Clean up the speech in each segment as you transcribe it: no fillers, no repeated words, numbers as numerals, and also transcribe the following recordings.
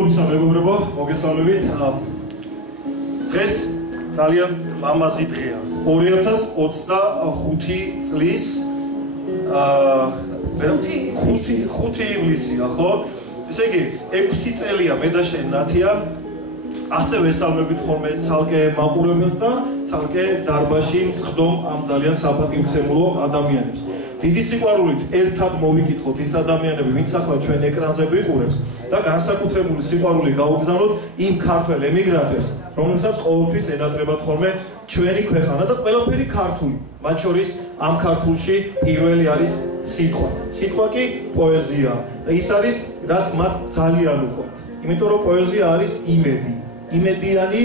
მადლობისა მეგობრებო, მოგესალმებით. დღეს ძალიან ლამაზი დღეა. 2025 წლის 5 ივლისია, ხო? ესე იგი, 6 წელია მე და შენ ნათია ასე ვესალმებით ხოლმე ცალკე მაყურებელს და ცალკე დარბაზში მსხდომ ამ ძალიან საპატივცემულო ადამიანებს. დიდი სიყვარულით ერთად მოვიკითხოთ ის ადამიანები, ვინც ახლა ჩვენ ეკრანზე ვიყურებს და განსაკუთრებული სიყვარული გაუგზავნოთ იმ ქართველ ემიგრანტებს, რომლებსაც ყოველთვის ენატრებათ ხოლმე ჩვენი ქვეყანა და ყველაფერი ქართული. მათ შორის ამ ქართულში პირველი არის სიტყვა. სიტყვა კი პოეზია. ის არის რაც მათ ძალიან უყვართ. იმიტომ რომ პოეზია არის იმედი. იმედიანი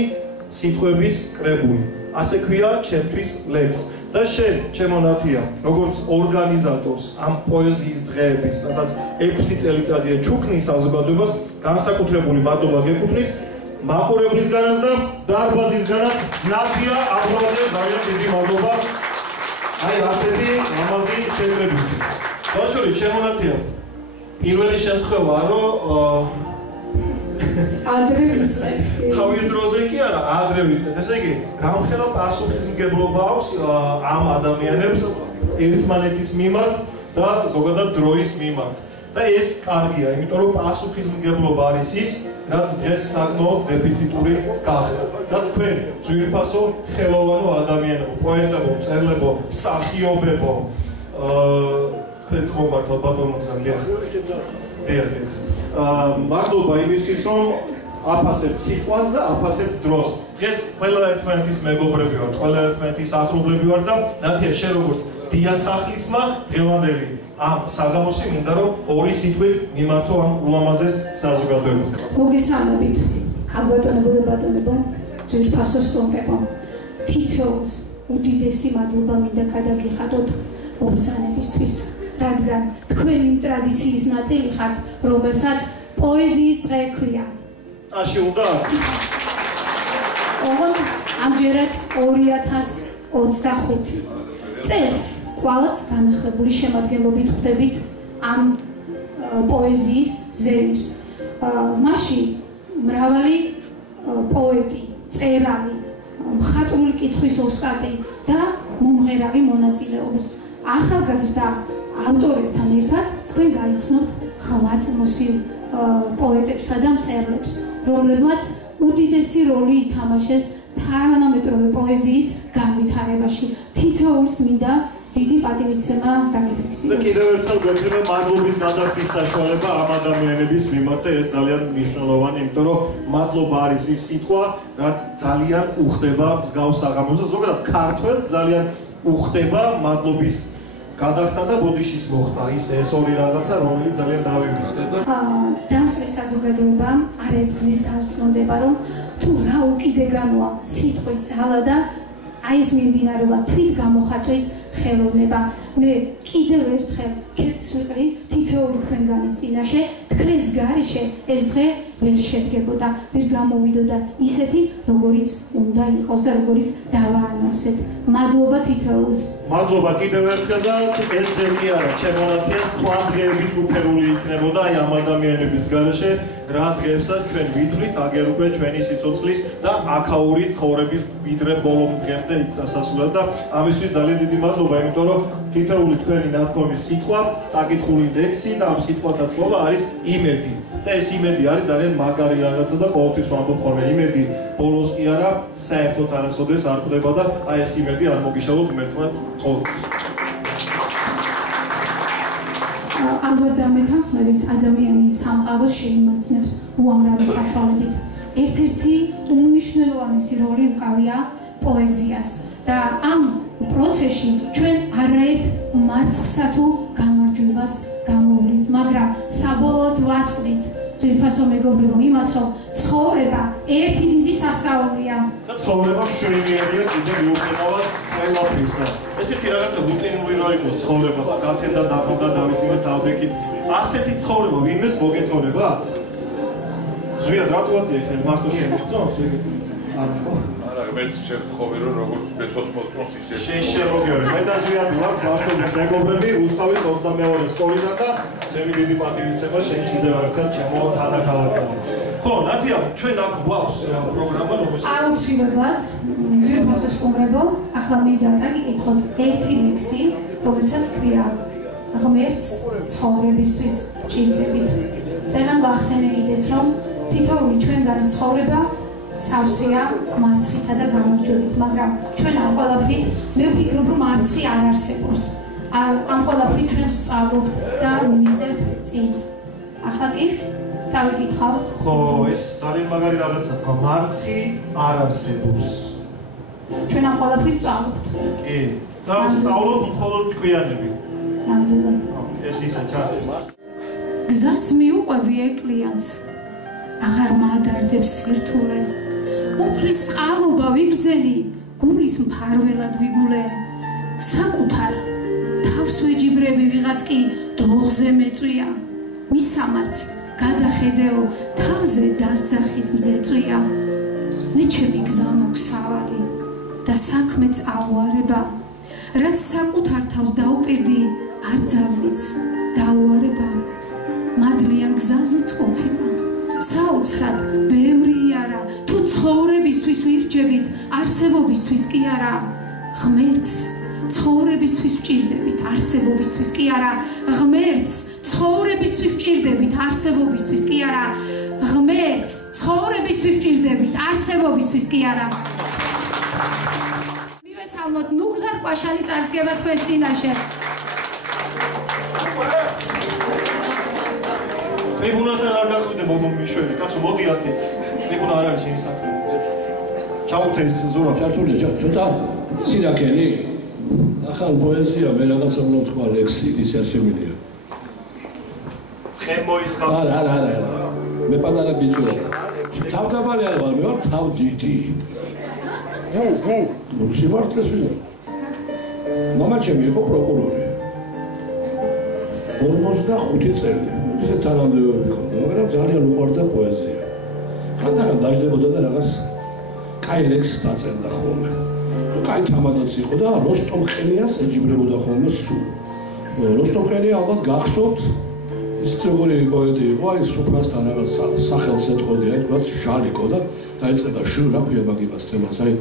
სიტყვების კრებული. ასე ქვია ჩემთვის ლექს. და შენ, ჩემო ნათია, როგორც ორგანიზატორს ამ პოეზიის დღეების, რასაც 6 წელიწადია ჩუქნის საზოგადოებას, განსაკუთრებული მადლობა გეკუთვნის მაყურებლისგანაც და დარბაზისგანაც. ნათია აბლაძე, ძალიან დიდი მადლობა. აი ასეთი ლამაზი შეკრებისთვის. ბავშვი, ჩემო ნათია, პირველი შემთხვევაა, რომ ადრე ვიწყებთ. თავის დროზე კი არა, ადრე ვიწყებთ. ესე იგი, გამხელა პასუხისმგებლობა აქვს ამ ადამიანებს ერთმანეთის მიმართ და ზოგადად დროის მიმართ. და ეს კარგია, იმიტომ რომ პასუხისმგებლობა არის ის, რაც დღეს საკმაოდ დეფიციტური გახდა. და თქვენ ძვირფასო ხელოვანო ადამიანებო, პოეტებო, მწერლებო, მსახიობებო, თქვენს მომართვა ბატონო ძალიან დიახ. მადლობა იმისთვის, რომ აფასებთ სიტყვას და აფასებთ დროს. დღეს ყველა ერთმანეთის მეგობრები ვართ, ყველა ერთმანეთის ახლობლები ვართ და ნათია, შენ როგორც დიასახლისმა დღევანდელი ამ საღამოსი მინდა რომ ორი სიტყვით მიმართო ამ ულამაზეს საზოგადოებას. მოგესალმებით, ქალბატონებო და ბატონებო, ძვირფასო სტუმრებო. თითოეულს უდიდესი მადლობა მინდა გადაგიხადოთ მობრძანებისთვის. რადგან თქვენ იმ ტრადიციის ნაწილი ხართ, რომელსაც პოეზიის დღე ქვია. აში უნდა? ოღონდ ამჯერად 2025 წელს კვლავაც განახლებული შემადგენლობით ხვდებით ამ პოეზიის ზეიმს. მასში მრავალი პოეტი, წერალი, მხატვრული კითხვის ოსტატი და მომღერალი მონაწილეობს. ახალგაზრდა ავტორებთან ერთად თქვენ გაიცნობთ ღვაწლმოსილ პოეტებსა და მწერლებს, რომლებმაც უდიდესი როლი ითამაშეს თანამედროვე პოეზიის განვითარებაში. თითოეულს მინდა დიდი პატივისცემა დაგიფიქსიროთ. და კიდევ ერთხელ გვექნება მადლობის გადახდის საშუალება ამ ადამიანების მიმართ და ეს ძალიან მნიშვნელოვანი, იმიტომ რომ მადლობა არის ის სიტყვა, რაც ძალიან უხდება მსგავს საღამოზე, ზოგადად ქართველს ძალიან უხდება მადლობის გადახდა და ბოდიშის მოხდა. ეს ორი რაღაცა, რომელიც ძალიან დავივიწყეთ და დამსვე საზოგადოება არეთგზის დარწმუნდება, რომ თუ რა უკიდეგანოა სიტყვის ძალა და აი ეს მიმდინარეობა თვით გამოხატვის ხელოვნება. მე კიდევ ერთხელ ქეთს ვიყრი თითოეული თქვენგანის წინაშე, თქვენს გარეშე ეს დღე ვერ შედგებოდა, ვერ გამოვიდოდა ისეთი, როგორიც უნდა იყოს და როგორიც დავაანონსეთ. მადლობა თითოეულს. მადლობა კიდევ ერთხელ და ეს დღე კი არა, ჩემო ნათია, სხვა დღეებიც უფერული იქნებოდა აი ამ ადამიანების გარეშე, რა დღეებსაც ჩვენ ვითვლით, აგერ უკვე ჩვენი სიცოცხლის და აქაური ცხოვრების ვიდრე ბოლო დღემდე იქ წასასვლელად და ამისთვის ძალიან დიდი მადლობა, იმიტომ რომ თითოეული თქვენი ნათქვამის სიტყვა, წაკითხული ლექსი და ამ სიტყვათა წყობა არის იმედი. და ეს იმედი არის ძალიან მაგარი რაღაცა და ყოველთვის ვამბობ ხოლმე, იმედი ბოლოს კი არა, საერთოდ არასოდეს არ ხვდება და აი ეს იმედი არ მოგიშალოთ მერთმა ყოველთვის. ალბათ დამეთანხმებით, ადამიანი სამყაროს შეიმართნებს უამრავი საშუალებით. ერთ-ერთი უმნიშვნელოვანესი როლი უკავია პოეზიას და ამ პროცესში ჩვენ არაერთ მარცხსა თუ გამარჯვებას გამოვლით, მაგრამ საბოლოოდ ვასწრით ძვირფასო მეგობრებო იმას, რომ ცხოვრება ერთი დიდი სასწაულია. და ცხოვრება მშვენიერია კიდევ მიუხედავად ყველაფრისა. ესეთი რაღაცა რუტინული რა იყოს ცხოვრება, ხო გათენდა დახვდა დავიცინე თავდეკით. ასეთი ცხოვრება ვინმეს მოგეწონება? ზვიად რატოაცია ხელი მარტო შემოგწონს ეგ? არ ხო? არა, მეც შევთხოვე რომ როგორც ბესოს მოსწონს ისე. შენ შემოგიორე. მე და ზვიადი ვარ ბავშვობის მეგობრები რუსთავის 22 სკოლიდან და ჩემი დიდი პატივისცემა შენ კიდევ ერთხელ ჩემო თანახმად. ხო, ნათია, ჩვენ აქ გვაქვს პროგრამა, რომელსაც აუცილებლად ძირფასო სტუმრებო, ახლა მინდა წაგიკითხოთ ერთი ლექსი, რომელსაც ქვია ღმერთს ცხოვრებისთვის ჭირდებით. წერან ვახსენე კიდეც, რომ თითოეული ჩვენგანის ცხოვრება სავსეა მარცხითა და გამარჯვებით, მაგრამ ჩვენ ამ ყველაფრით მე ვფიქრობ, რომ მარცხი არ არსებობს. ამ ყველაფრით ჩვენ ვსწავლობთ და მივიწერთ წინ. ახლა კი წავიკითხავ. ხო, ეს ძალიან მაგარი რაღაცა თქვა, მარცხი არ არსებობს. ჩვენ ამ ყველაფრით ვსწავლობთ. კი, და ვსწავლობ მხოლოდ ჭკვიანები. ნამდვილად. ეს ისე ჩართვით. გზას მიუყვები ეკლიანს, აღარ მაადარდებს სირთულე. უფლის წყალობა ვიბრძენი, გულის მფარველად ვიგულე. საკუთარ თავს ვეჯიბრები, ვიღაც კი დროღზე მეწვია. მისამართ გადახედეო, თავზე დასძახის მზეწვია. მე ჩემი გზა მოგსავალი და საქმეც აუარება. რაც საკუთარ თავს დაუპირდი, არ ძალვიც დაუარება. მადლიან გზაზეც ყოფილა. საოცრად ბევრი არა, თუ ცხოვრებისთვის ვირჩებით, არსებობისთვის კი არა. ღმერთს ცხოვრებისთვის ვჭირდებით, არსებობისთვის კი არა. ღმერთს ცხოვრებისთვის ვჭირდებით, არსებობისთვის კი არა. ღმერთს ცხოვრებისთვის ვჭირდებით, არსებობისთვის კი არა. მივესალმოთ ნუგზარ კვაშალი წარდგება თქვენ წინაშე. ტრიბუნაზე არ გაყვიდე მომიშველი, კაცო მოდი აქეთ. ტრიბუნა არ არის შენი საქმე. ჩაუთ ეს ზურა. ჩართულია, ცოტა სინაკენი. ახალ პოეზია მე რაღაცა უნდა თქვა ლექსი, ისე არ შემიძლია. ხემოის არა. მე პატარა ბიჭი ვარ. თავდაბალი არ ვარ, მე ვარ თავდიდი. გუ. სიმართლეს ვიზარ. მამა ჩემი იყო პროკურორი. 45 წელი. ისე თანამდებობები ჰქონდა, მაგრამ ძალიან უყვარდა პოეზია. ხანდახან დაждდებოდა და რაღაც კაი ლექსს დაწერდა ხოლმე. კაი თამადაც იყო და როსტომხენიას ეჯიბრებოდა ხოლმე სულ. როსტომხენია ალბათ გახსოვთ, ის როგორი პოეტი იყო, აი სუფრასთან რაღაც სახელს ეტყოდია, თქვა შალიკო და დაიწყება შუ, რა ქვია მაგებას თემას, აი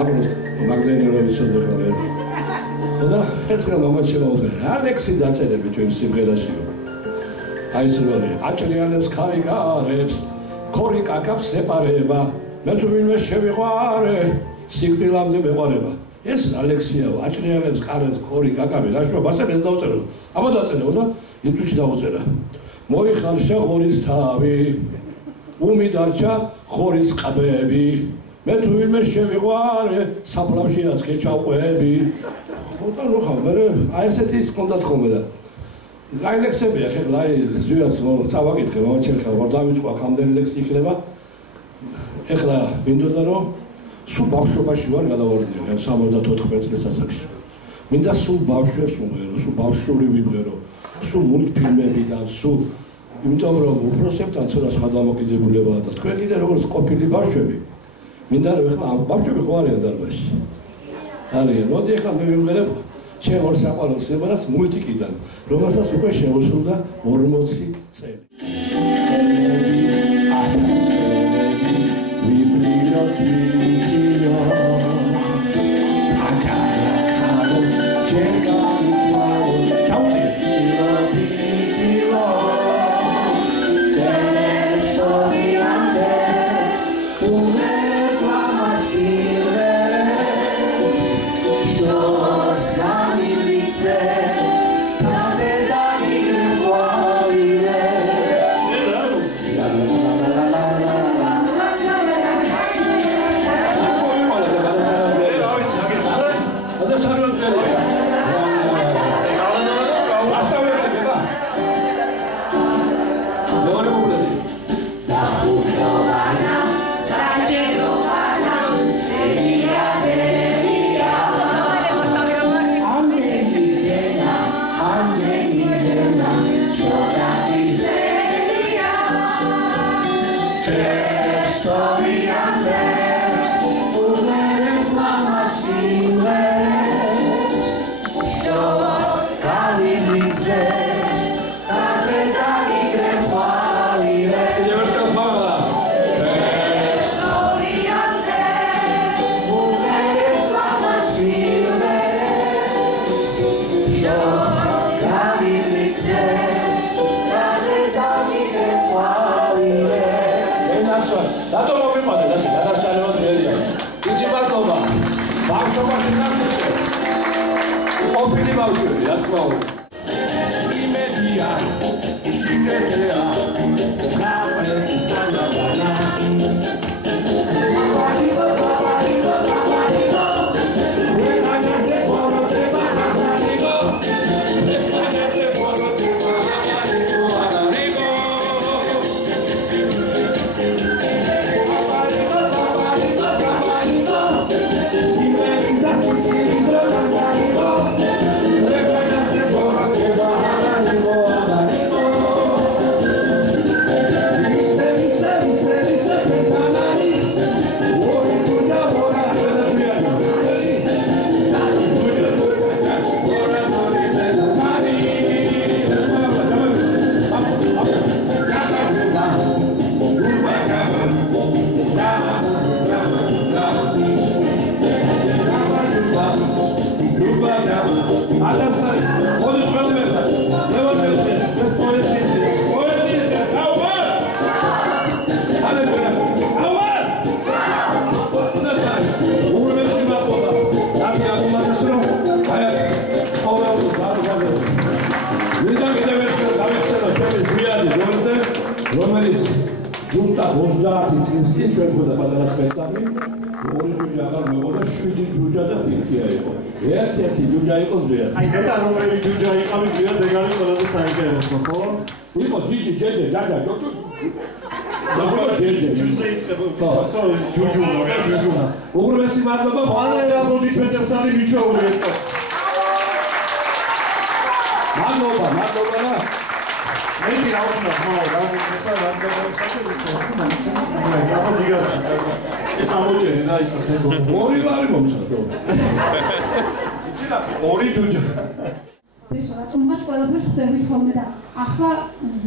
აღნიშნე მაგდენიოვის ოძახალე. და ერთხელ მომენტ შემოვიდა, რა ლექსი დაწერები ჩვენ სიმღერაშიო. აი ეს როგორია, აჭრიანებს ქარიკარებს, ქორი კაკავს ეპარება, მე თუ ვინმე შევიყვარე, სიკვდილამდე მეყვარება. ეს ალექსიაო, აჭრიანებს ქარებს, ქორი კაკავი, რაშუა ბასებ ეს დავწერო. აბა დაწერო და იტუში დავწერა. მოიხარშა ხორის თავი, უმი დარჩა ხორის ყბები, მე თუ ვინმე შევიყვარე, საფლავშიაც კი ჩავყვები. ხოდა რო ხარ, მე აი ესეთი ის კონდათ ხოლმე და აი ლექსებია, ხლა აი ზვიას წავაკითხე, მომაჩერხა, ვარ დავიწყო ამდენი ლექსი იქნება. ეხლა მინდოდა რომ სულ ბავშვობაში ვარ გადავარდნილი 74 წლის ასაკში. მინდა სულ ბავშვებს ვუმღერო, სულ ბავშვური ვიმღერო, სულ მულტფილმებიდან, სულ იმიტომ რომ უფროსებთან ცოტა სხვა დამოკიდებულებაა და თქვენ კიდე როგორც ყოფილი ბავშვები. მინდა რომ ეხლა ამ ბავშვები ხო არიან დარბაზში. არიან, მოდი ეხლა მე ვიმღერებ ჩემ ორ საყვარელ სიმღერას მულტიკიდან, რომელსაც უკვე შეუსრულდა 40 წელი. მადლობაში გამიშე. ყოფილი ბავშვები, რა თქმა უნდა. იმედია, სიკეთეა, საფრთხის განავალა. ერთ-ერთი ჯუჯა იყო ზვიად. აი და რომელი ჯუჯა იყავი ზვიად დეგარი ყველაზე საინტერესო, ხო? იყო ჯიჯი, ჯეჯე, ჯაჯა, ჯოჯო. ჯუჯზე იწყება, ხო, ჯუჯუნა, ჯუჯუნა. უღრმესი მადლობა. ყველა აპლოდისმენტებს არის მიჩვეული ეს კაცი. მადლობა რა. მე რა უნდა ხო, რას ეს ამოჭერი რა ის ახლა ორი ვარი მომსადო. ორი ჯუჯა. ეს რატომღაც ყველაფერს ხვდებით ხოლმე და ახლა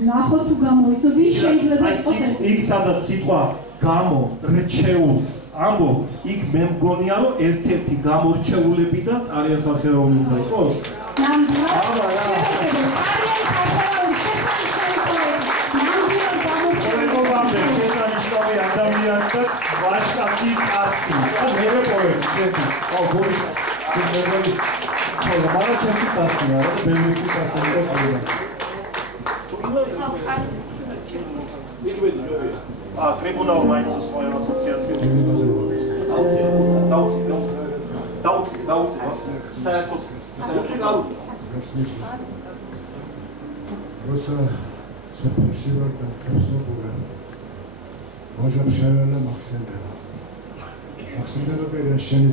ნახოთ თუ გამოიწო ვის შეიძლება იყოს ეს. იქ სადაც სიტყვა გამო რჩეულს ამბობ, იქ მე მგონია რომ ერთ-ერთი გამორჩეულები და არიან ხალხეულები უნდა იყოს. ადამიანთა ვაშკაცი კაცი და მერე პოეტი შეფი. აუ გორი. ხო, მაგრამ ჩემი სასია რა და ბელმის სასია და ყველა. ტრიბუნალ მაინც svoje asociacije. Dauci. საერთოდ როცა სოფელში ვარ და თავსობურა მოჟამ შეველა მახსენდება პირა შენი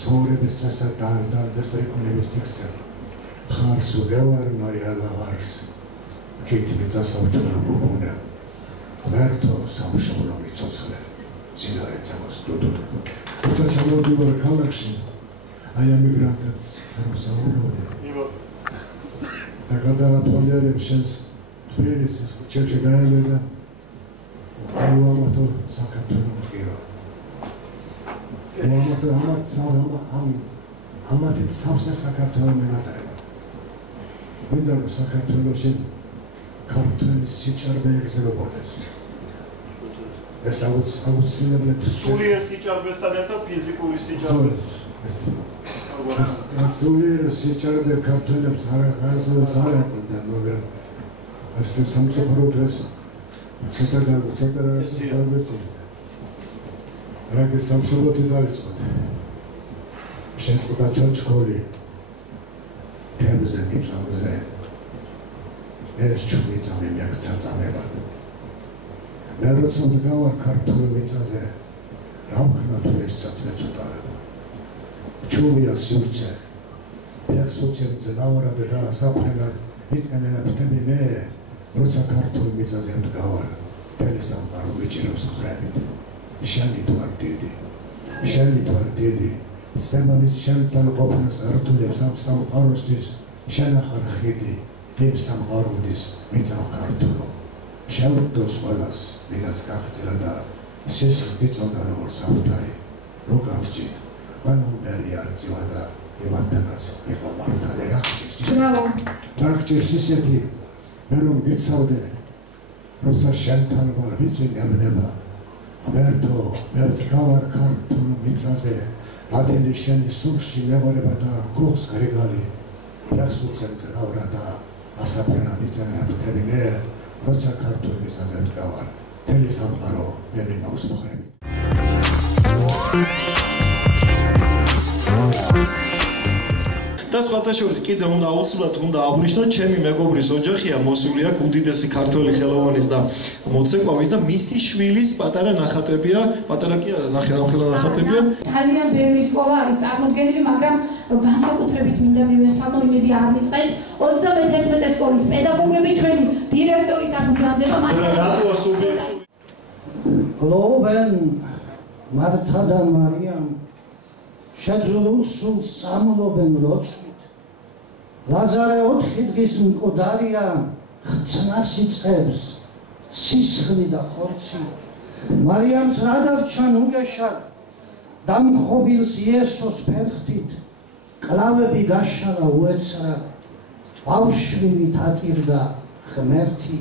ცხოვრების წესა და დასტრიკონების ტექსტი ხარს უდევარ ნაიალავარს კითხვი წასავჭრა ბუბონა მერტო სამშობლო მიცოცხლე ცინარე წამოს დუდუ თუმცა შემოდივარ ქალაქში აი ამიგრანტებს რუსაულობდი და გადავათვალიერებ შენს თბილისის ქუჩებში გაემედა ამათო საქართველოს მდგება ამათი სამსა საქართველოს მენატრება მინდა რომ საქართველოში ქართული სიჭარბე ეგზერობოდეს ეს აუცილებლად სულიერ სიჭარბესთან ერთად ფიზიკური სიჭარბეს სულიერ სიჭარბე ქართველებს არ აყვდა მაგრამ ეს სამწუხაროდ ეს ცოტა დაგვეცი რაგე სამშობლოთი დავიწყოთ შეწყდა ჩოჩქოლი თემზე მიწამზე ეს ჩუბი წამი მიაქცა წამება და როცა გავარ ქართული მიწაზე გავხნა თუ ეს წაწეწოდა ჩუბია სივრცე ექსოციაციაზე დავარადე და საფრენად ისკანენა ფთები მე როცა ქართული მიწაზე მდგავარ თელესთან პარო მიჭირებს ხრებით შენი თუ არ დიდი სტემანის შენთან ყოფნას ართულებს ამ სამყაროსთვის შენახარ ხიდი იმ სამყაროდის მიწავ ქართულო შევდოს ყველას ვინაც გაგწელა და სისხლი წონდა როგორც საფთარი რო გამსჭი ყველაფერი არწივა და იმათანაც იყო მართალი რახჭირს ისეთი მე რომ გიცავდე როცა შენთან ვარ ვიცი ნებნება ამერთო მე ვდგავარ ქართულ მიწაზე ადელი შენი სულში მეღორება და გუხს გრიგალი ფეხს უწევ წრავდა და ასაფრენად იწერებდები მე როცა ქართული მისაზე ვდგავარ თელი სამყარო მე მინავს მოხები და სხვათაშორის კიდე აუცილებლად უნდა აღვნიშნოთ ჩემი მეგობრის ოჯახია მოსული აქ უდიდესი ქართველი ხელოვანის და მოცეკვავის და მისი შვილის პატარა ნახატებია პატარა კი არა ნახატებია ძალიან ბევრი სკოლა არის წარმოდგენილი მაგრამ განსაკუთრებით მინდა მივესალმო იმედი არ მიწყეთ 31 სკოლის პედაგოგები ჩვენი დირექტორიც აღმზრდება რატო ასული გლობენ მართა და მარიამ შეძულულ სულს წამლობენ ლოცვით ლაზარე 4 დღის მკვდარია ხცნას იწყებს სისხლი და ხორცი მარიამს რა დარჩა ნუგეშად დამხობილს იესოს ფერხთით კლავები გაშალა უეცრად ბავშვივით ატირდა ღმერთი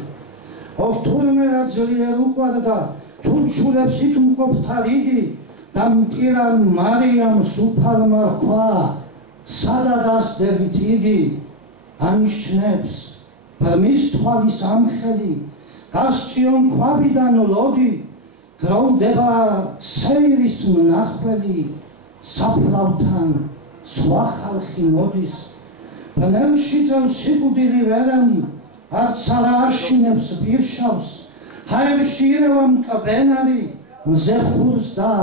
ოქთურმე რა ძლიერ უყვარდა ჩურჩულებს იქ მყოფთა რიგი და მტირან მარიამს უფალმა რქვა სადაც ასდებით იგი ანიშნებს მის თვალის ამხელი გასწიონ ქვაბიდან ლოდი გროვდება სეირის მნახველი საფლავთან სხვა ხალხი მოდის ბნელში წევს სიკვდილი ვერანი არც არა აშინებს ბირშავს ჰაერში ირევა მკბენარი მზე ხურს და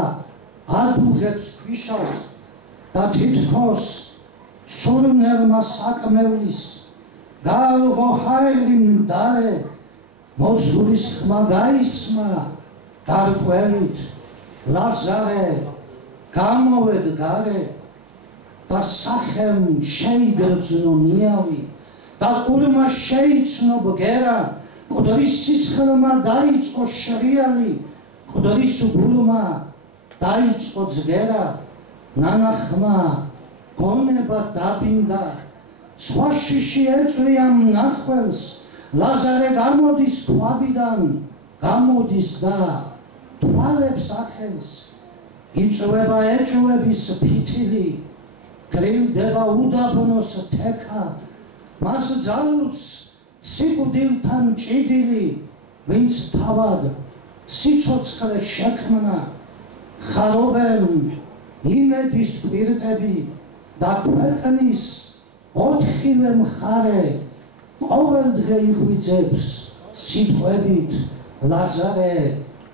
ადუღებს ქვიშავს და თითქოს სურნელმა საკმევლის გაალღო ჰაერი მდარე მოძღვრის ხმა გაისმა გარკვევით ლაზარე გამოვედ გარე და სახემ შეიგრძნო ნიავი და ყურმა შეიცნო ბგერა ყდრის სისხლმა დაიწყო შრიალი ყდრის გულმა დაიწყო ძგერა ნანახმა გონება დაბინდა სხვა შიში ეწვია მნახველს ლაზარე გამოდის ქვაბიდან გამოდის და თვალებს ახელს იწვება ეჭვების ფითილი გრილდება უდაბნოს თექა მას ძალუց სიკვდილთან ჭიდილი ვინც თავად სიცოცხლე შექმნა ხარობენ იმედის პირდები და ქვეყნის 4-ვე მხარე ყოველდღე იღვიძებს სიტყვებით ლაზარე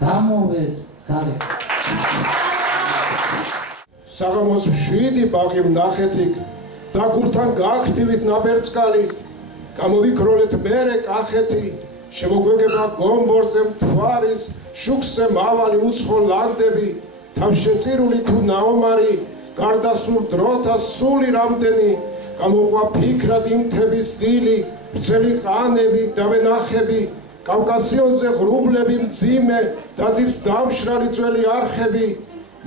გამოვედ გარე საღამოს 7 ბაღი ვნახეთიქ და გულთან გააქთივით ნაბერწკალი გამოვიქროლეთ მერე კახეთი შემოგვეგება გომბორზე მთვარის შუქზე მავალი უცხო ლანდები თავშეწირული თუ ნაომარი გარდასულ დროთა სული რამდენი გამოყვა ფიქრად იმთების ძილი ვრცელი ყანები და ვენახები კავკასიონზე ღრუბლები მძიმე დაზირს დამშრალი ძველი არხები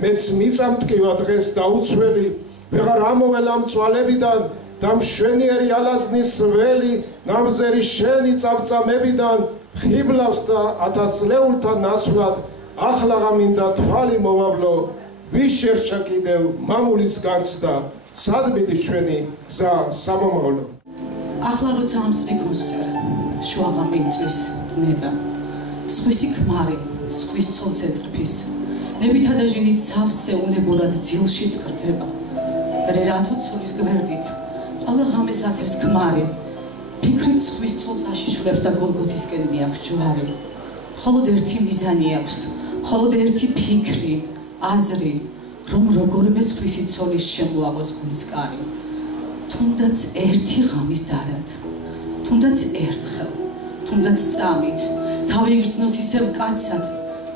მეც მიწამტკივა დღეს დაუცველი ვეღარ ამოველა მწვალებიდან და მშვენიერი ალაზნის ველი ნამზერი შენი წამწამებიდან ხიბლავს და ათასლეულთან ნასვლად ახლა მინდა თვალი მოვავლო ვის შერჩა კიდევ მამულის განცდა სადმიდი ჩვენი გზა სამომავლო ახლა როცა ამ სტრიქონს წერ შუაღამი წვის დნება სხვისი ქმარი სხვის ცოლს ეტრფის ნებითა და ჟინით სავსე უნებურად ძილში წკრდება რე რათო ცოლის გვერდით ყველა ღამეს ათევს ქმარი ფიქრით სხვის ცოლს აშიშვლებს და გოლგოთისკენ მიაქვს ჯვარი მხოლოდ ერთი მიზანი აქვს მხოლოდ ერთი ფიქრი აზრი რომ როგორმე სხვისი ცოლის შემოაღოს გულსკარი თუნდაც ერთი ღამის დარად თუნდაც ერთხელ თუნდაც წამით თავი იგრძნოს ისევ კაცად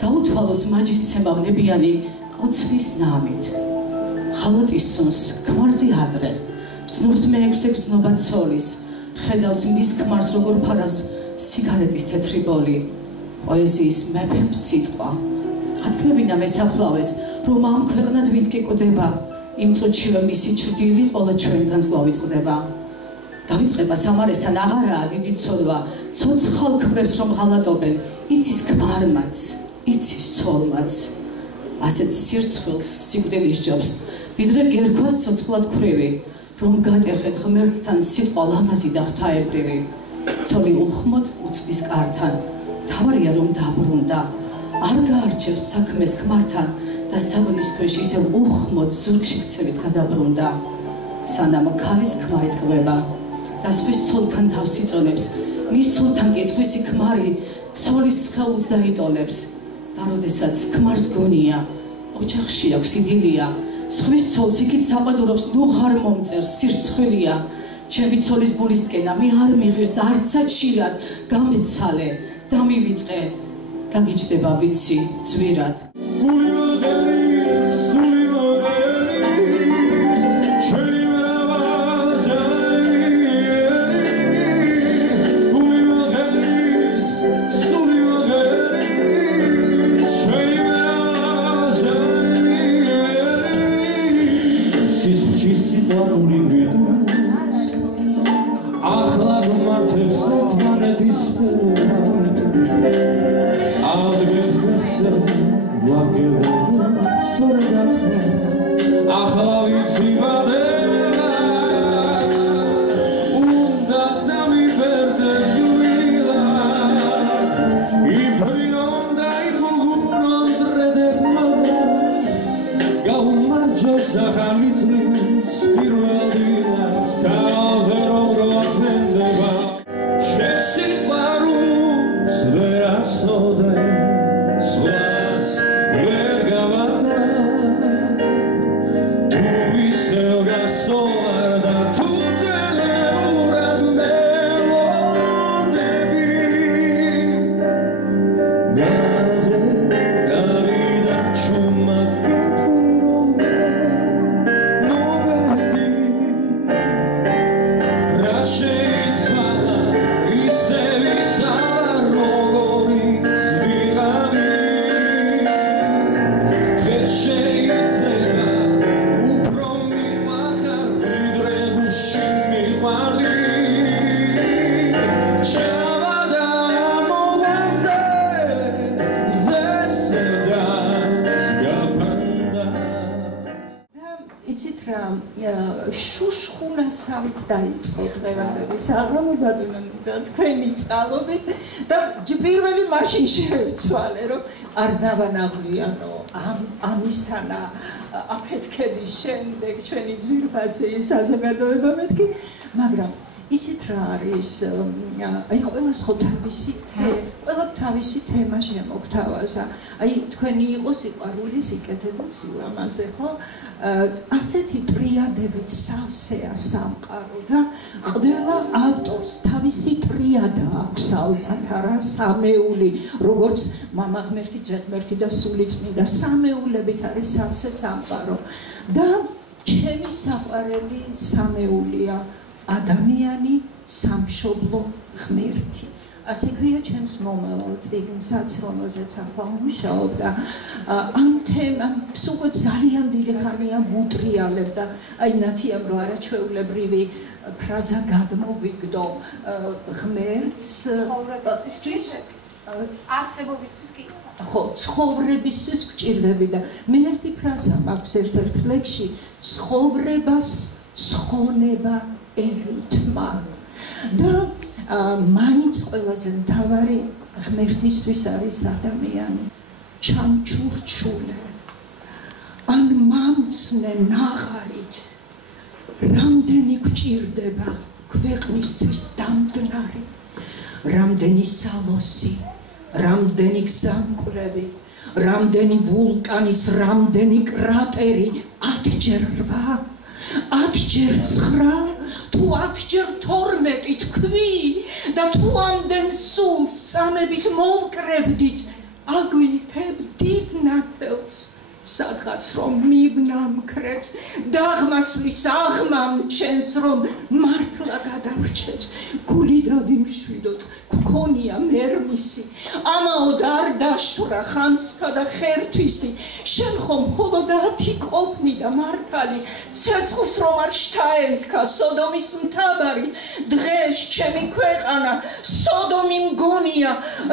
დაუთვალოს მაჯისცემა ვნებიანი კოცნის ნამით ხალატის სუნს ქმარზე ადრე გრძნობს მე-6 გრძნობა ცოლის ხედავს მის ქმარს როგორ ფარავს სიგარეტის თეთრი ბოლი პოეზიის მეფემ სიტყვა ათქმევინა მესაფლავეს რომ ამ ქვეყნად ვინც გეკოდება იმ წუთშივე მისი ჩრდილი ყოლა ჩვენგანს გვავიწყდება დავიწყება სამარესთან აღარაა დიდი ცოდვა ცოცხალ ქმრებს რომ ღალატობენ იცის ქმარმაც იცის ცოლმაც ასეთ სირცხვილს სიკვდილის ჯობს ვიდრე გერქვას ცოცხლად ქვრივი, რომ გატეხეთ ღმერთთან სიტყვა ლამაზი და ღვთაებრივი. ცოლი უხმოდ უცდის კართან, მთავარია რომ დაბრუნდა, არ გაარჩევს საქმეს ქმართან და საბნის ქვეშ ისევ უხმოდ ზურგში ქცევით გადაბრუნდა. სანამ ქალის ქმა ეტყვება და სხვის ცოლთან თავს იწონებს, მის ცოლთან კი სხვისი ქმარი ცოლის სხეულს დაიტოლებს. და როდესაც ქმარს გონია, ოჯახში აქვს იდილია, სხვის ცოლს იქით საყვედურობს, ნუ ღარ მომწერს, სირცხვილია. ჩემი ცოლის გულისკენა მე არ მიღირს არცად შირად, გამეცალე, დამივიწყე, დაგიჯდება ვიცი ძვირად. დაიწყო დღევანდელი საღამო თქვენი წყალობით და პირველი მაშინ შევცვალე რომ არ დავანაღვლიანო ამისთან აფეთქების შემდეგ ჩვენი ძვირფასი საზოგადოება მეთქი, მაგრამ ისიც რა არის, აი ყველას ხო თავისი თემა შემოგთავაზა. აი თქვენი იყო სიყვარული, სიკეთე და სილამაზე, ხო? ასეთი ტრიადებით სავსეა სამყარო და ყველა ავტორს თავისი ტრიადა აქვს ალბათ არა, სამეული, როგორც მამა ღმერთი, ძე ღმერთი და სულიწმიდა, სამეულებით არის სავსე სამყარო და ჩემი საყვარელი სამეულია ადამიანი, სამშობლო, ღმერთი. ასე ქვია ჩემს მომავალ წიგნსაც, რომელზეც ახლა ვმუშაობ და ამ თემამ უკვე ძალიან დიდი ხანია ვუტრიალებ და აი ნათიამ რო არაჩვეულებრივი ფრაზა გადმოვიგდო ღმერთს არსებობისთვის კი ხო, ცხოვრებისთვის გვჭირდები და მე ერთი ფრაზა მაქვს ერთ-ერთ ლექსში, ცხოვრებას ცხონება ელითმა და მაინც ყველაზე მთავარი ღმერთისთვის არის ადამიანი, ჩამჩურჩულე, ან მამცნე ნაღარით, რამდენი გვჭირდება ქვეყნისთვის დამდნარი, რამდენი სალოსი, რამდენი გზამკვლევი, რამდენი ვულკანის, რამდენი კრატერი, 10-ჯერ 8, 10-ჯერ 9, თუ 10-ჯერ 12 თქვი და თუ ამდენ სულს წამებით მოვკრებდით, აგვინთებდით ნათელს, სადღაც რომ მივნამქრეთ, დაღმასვლის აღმამჩენს, რომ მართლა გადავრჩეთ, გული დავიმშვიდოთ, გქონია მერმისი, ამაოდ არ დაშვრა ხანსა და ხერთვისი, შენ ხომ მხოლოდ 10 ყოფნი და მართალი, ცეცხლს რომ არ შთაენთქა სოდომის მთავარი, დღეს ჩემი ქვეყანა სოდომი მგონია,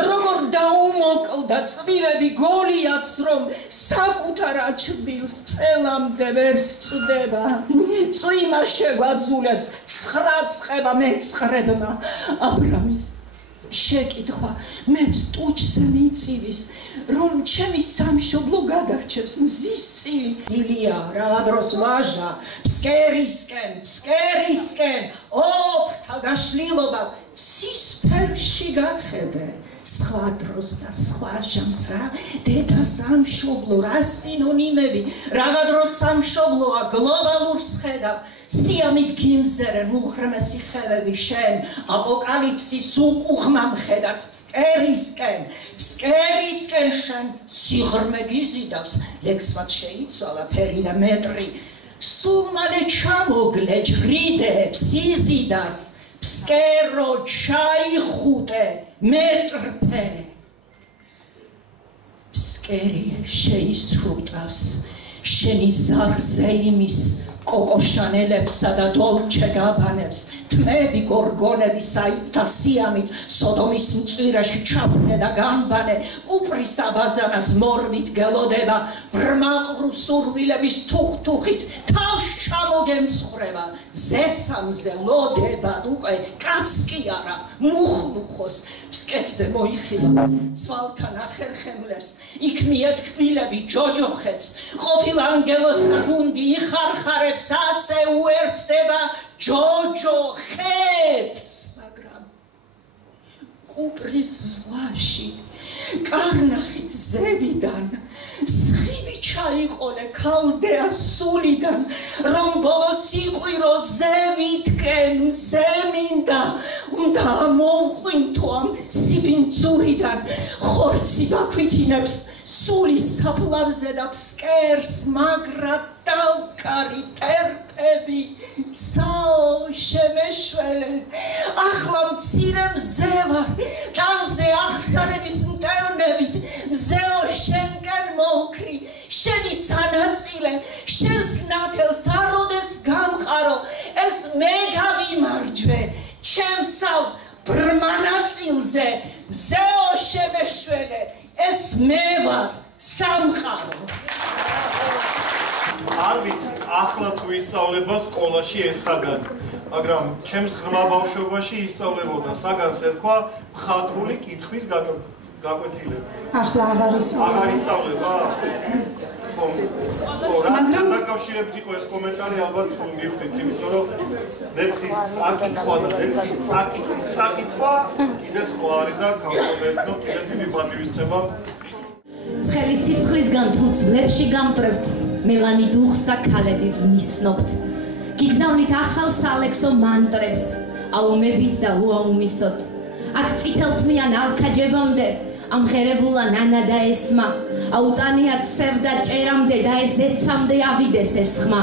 როგორ დაუმოკლდა წვივები გოლიათს, რომ საკუთარ სამთარა ჩბილს წელამდე ვერ სწდება წვიმა შეგვაძულეს 9 წება მეცხრებმა აბრამის შეკითხვა მეც ტუჩზე მიწივის რომ ჩემი სამშობლო გადარჩეს მზის წილი ძილია რა დროს ვაჟა ფსკერისკენ ოფთა გაშლილობა ცისფერში გახედე სხვა დროს და სხვა ჟამს რა დედა სამშობლო რა სინონიმები რაღა დროს სამშობლოა გლობალურს ხედავ სიამით გიმზერენ უღრმესი ხელები შენ აპოკალიფსის უკუღმა მხედარს ფსკერისკენ შენ სიღრმე გიზიდავს ლექსვად შეიცვალა ფერი და მეტრი სულ მალე ჩამოგლე ჯრიდებს იზიდას ფსკერო ჩაიხუტე მეტრფე ფსკერი შეისრუტავს შენი ზარზე იმის კოკოშანელებსა და დოლჩე გაბანებს თმები გორგონები საიტთა სიამით სოდომის მწვირაში ჩაფნე და გამბანე კუპრის აბაზანას მორვით გელოდება ბრმაყრუ სურვილების თუხთუხით თავს ჩამოგემსხვრება ზეცამზე ლოდებად უკვე კაც კი არა მუხლუხოს ფსკერზე მოიხილა ცვალთან ახერხემლებს იქ მიეთქმილები ჯოჯოხეთს ყოფილ ანგელოსთა გუნდი იხარხარებს ასე უერთდება ჯოჯოხეთს მაგრამ კუპრის ზღვაში კარნახით ზევიდან სხივი ჩაიყოლე ქალდეას სულიდან რომ ბოლოს იყვირო ზევითკენ მზემინდა უნდა მოვყვინთო ამ სიბინძურიდან ხორცი გაქვithინებს სულის საფლავზე და ფსკერს მაგრა დავკარი ტერფები ცაო შემეშველე ახლა მცირე მზე ვარ ტანზე აღსარების მტევნებით მზეო შენკენ მოვკრი შენი სანაწილე შენს ნათელს აროდეს გამყარო ეს მე გავიმარჯვე ჩემსავ ბრმანაწილზე მზეო შემეშველე ეს მე ვარ სამყარო არ ვიცი ახლა თუ ისწავლება სკოლაში ეს საგანი მაგრამ ჩემს ღრმა ბავშვობაში ისწავლებოდა საგანს ერქვა მხატვრული კითხვის გაკვეთილება ახლა აღარ ისწავლება რასთან დაკავშირებით იყო ეს კომენტარი ალბათ მივხვდით იმიტომ რომ ლექსის წაკითხვა და ლექსის წაკითხვა კიდე სხვა არის და გავხსენებთ კიდე დიდი პატივისცემა ცხელი სისხლისგან თუ ძვლებში გამტრევთ მელანი დუხს და ქალები ვმისნობთ გიგზავნით ახალ სალექსო მანტრებს აუმებით და უაუმისოთ აქ წითელთმიან ალქაჯებამდე ამღერებულა ნანა და ესმა აუტანია ცევ და ჭერამდე და ეს ეცამდე ავიდეს ეს ხმა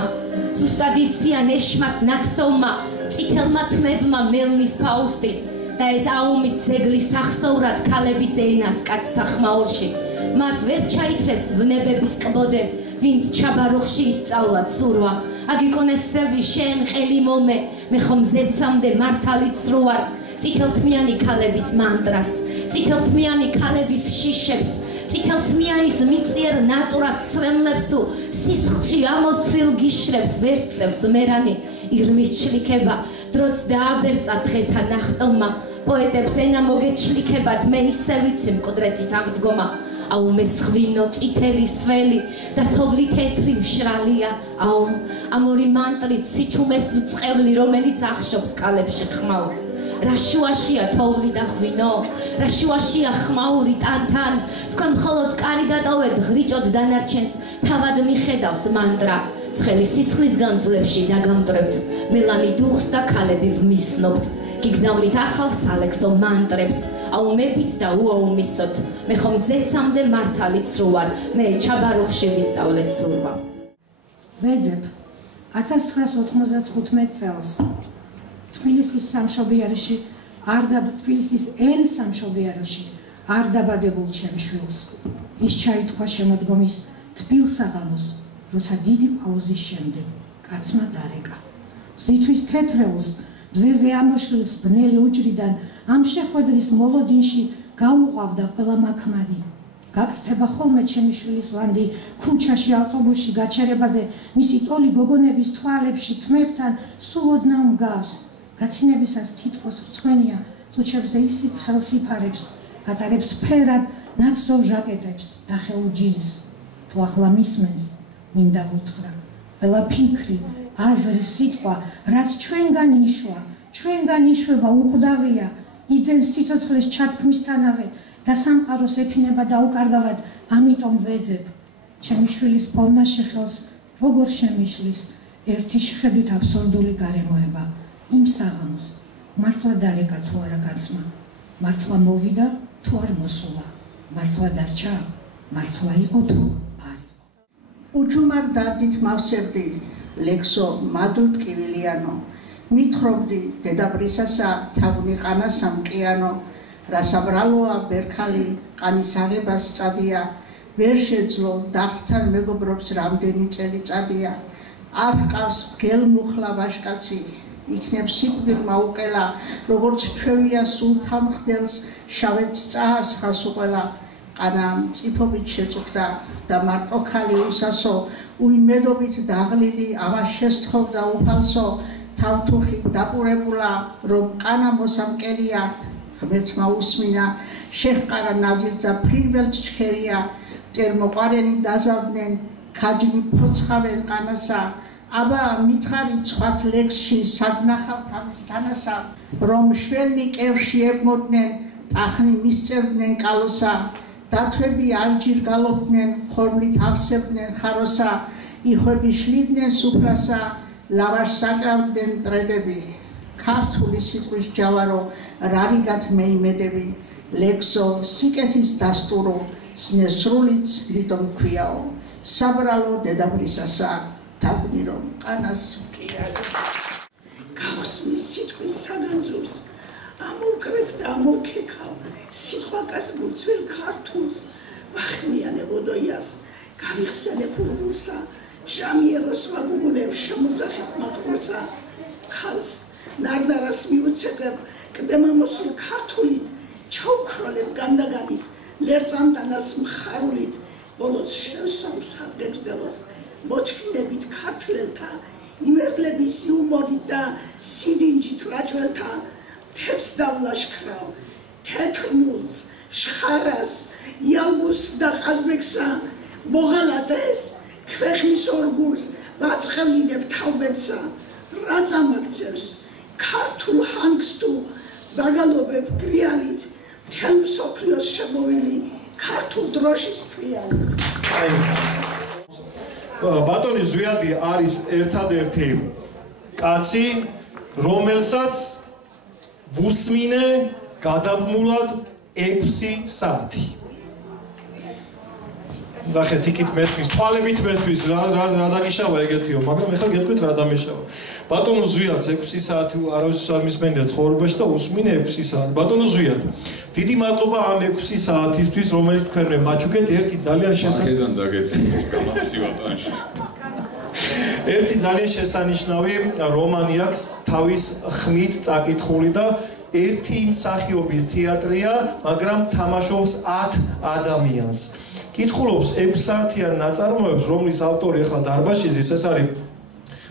ზუსტად იციან ეშმას ნაკსოვმა წითელმა თმებმა მელნის ფაუსტი და ეს აუმის ძეგლი სახსოვრად ქალების ენას კაცთა ხმაურში მას ვერ ჩაითრევს ვნებების კბოდე ვინც ჩაბაროხში ისწავლა ცურვა აგიკონესები შენ ყელი მომე მე ხომ ზეცამდე მართალიც რო ვარ წითელთმიანი ქალების მანტრას წითელთმიანი ქალების შიშებს წითელთმიანის მიწიერ ნატურას ცრემლებს თუ სისხლში ამოსრილ გიშრებს ვერ წევს მერანი ირმის ჩლიქება დროც დააბერწა დღეთა ნახტომმა პოეტებს ენა მოგეჩლიქებათ მე ისე ვიცი მკვდრეთით აღდგომა აუ მე სღვინო წითელი სველი და თოვლი თეთრი მშრალია აუ ამ ორი მანტრით სიჩუმეს მწყევლი რომელიც ახშობს ქალებში ხმაურს რა შუაშია თოვლი და ღვინო რა შუაშია ხმაური ტანთან თქვენ მხოლოდ კარი დატოვეთ ღრიჭოდ დანარჩენს თავად მიხედავს მანტრა ცხელი სისხლისგან ძვლებში დაგამტრევთ მელანი დუხს და ქალები ვმისნობთ გიგზავნით ახალ სალექსო მანტრებს აუმებით და უაუმისოთ მე ხომ ზეცამდე მართალიც რო ვარ მე ჩაბაროხში ვისწავლეთ ცურვა ვეძებ 1995 წელს თბილისის სამშობიაროში თბილისის ენ სამშობიაროში არ დაბადებულ ჩემ შვილს ის ჩაითქვა შემოდგომის თბილ საღამოს როცა დიდი პაუზის შემდეგ კაცმა დარეკა ზითვის თეთრეულს მზეზე ამოშლის ბნელი უჯრიდან ამ შეხვედრის მოლოდინში გაუყვავდა ყველა მაქმანი გაკეთება ხოლმე ჩემი შვილის ლანდი ქუჩაში ავტობუსში გაჩერებაზე მისი ტოლი გოგონების თვალებში თმებთან სულ ოდნავ მგავს გაცინებისას თითქოს რცხვენია თუჩებზე ისიც ხელს იფარებს ატარებს ფერად ნაცროვ ჟაკეტებს დახეულ ჯინს თუ ახლა მისმენს მინდა ვუთხრა ყველა ფიქრი აზრი სიტყვა რაც ჩვენგან იშვა ჩვენგან იშვება უკვდავია იძენს სიცოცხლის ჩათქმისთანავე და სამყაროს ეფინება დაუკარგავად ამიტომ ვეძებ ჩემი შვილის პოვნაში ხელს როგორ შემიშლის ერთი შეხედვით აბსურდული გარემოება იმ საღამოს მართლა დარეკა თუ არა კაცმა მართლა მოვიდა თუ არ მოსულა მართლა დარჩა მართლა იყო თუ არ იყო უჯუმარ დარდით მავსებდი ლექსო მადლ ტკივილიანო მithრობდი დედაბრისასა თავნი ყანასა მკიანო რასაბრალოა ბერქალი ყანის აღებას წადია ვერ შეძლო დახთან მეგობრობს რამდენი წელიწადია არ ჰყავს გელმუხლა ვაჟკაცი იქნებ სიკვდილმა უკელა როგორც ჩვევია სულ თამხდელს შავეთ წაას ხასუყელა ყანა მწიფობით შეწუხდა და მარტო ქალი უსასო უიმედობით დაღლილი ამას შესთხოვდა უფალსო თავთუხი დაპურებულა რომ ყანა მოსამკელია ღმერთმა უსმინა შეჰყარა ნადირძა ფრინველთ ჩქერია მტერმოყარენი დაზავდნენ ქაჯნი ფოცხავენ ყანასა აბა მითხარი ცხვათ ლექსში საგნახავთ ამის თანასა რომ შველი კევში ებმოდნენ ტახნი მისწერდნენ კალოსა დათვები არჯირ გალობდნენ ხორმლით ავსებდნენ ხაროსა იხვები შლიდნენ სუფრასა ლავაშ საკრავდნენ მტრედები ქართული სიტყვის ჯავარო რარიგათ მეიმედები ლექსო სიკეთის დასტურო სნესრულიც ლიტომ ქვიაო საბრალო დედაბრისასა თავნი რომ ყანას მკიაო გავხსნის სიტყვის საგანძურს ამოკრებ და ამოქეკავ სიტყვაკას მუცველ ქართულს ვახმიანებოდოიას გავიხსენებ ურგულსა ჟამიეროს ვაგუგუნებ შემოძახებ მაყროსა ხალს ნარდარას მიუცეგებ კდემამოსულ ქართულით ჩაუქროლებ განდაგანით ლერწამდანას მხარულით ბოლოს შევსვამს ხატგეგრძელოს მოთმინებით ქართველთა იმერლების იუმორით და სიდინჯით რაჭველთა თებს დავლაშქრავ თეთრმულს შხარას იალბუს და ყაზბეგსა მოღალატეს ქვეყნის ორგულს ვაწყევინებ თავბედსა რა წამაქცევს ქართულ ჰანგს თუ დაგალობებ გრიალით მთელ მსოფლიოს შემოვილი ქართულ დროშის ფრიალით ბატონი ზვიადი არის ერთადერთი კაცი რომელსაც ვუსმინე გადაბმულად 6 საათი ნახეთ იქით მესმის თვალებით მესმის რა დაგიშავა ეგეთიო მაგრამ ეხლა გეტყვით რა დამეშავა ბატონო ზვიადს 6 საათი არავის არ მისმენია ცხოვრებაში და უსმინე 6 საათი ბატონო ზვიად დიდი მადლობა ამ 6 საათისთვის რომელიც თქვენ მე მაჩუქეთ ერთი ძალიან შესანიშნავი რომანი აქვს თავის ხმით წაკითხული და ერთი მსახიობის თეატრია მაგრამ თამაშობს 10 ადამიანს კითხულობს 6 საათიან ნაწარმოებს, რომლის ავტორი ახლა დარბაშიძის, ეს არის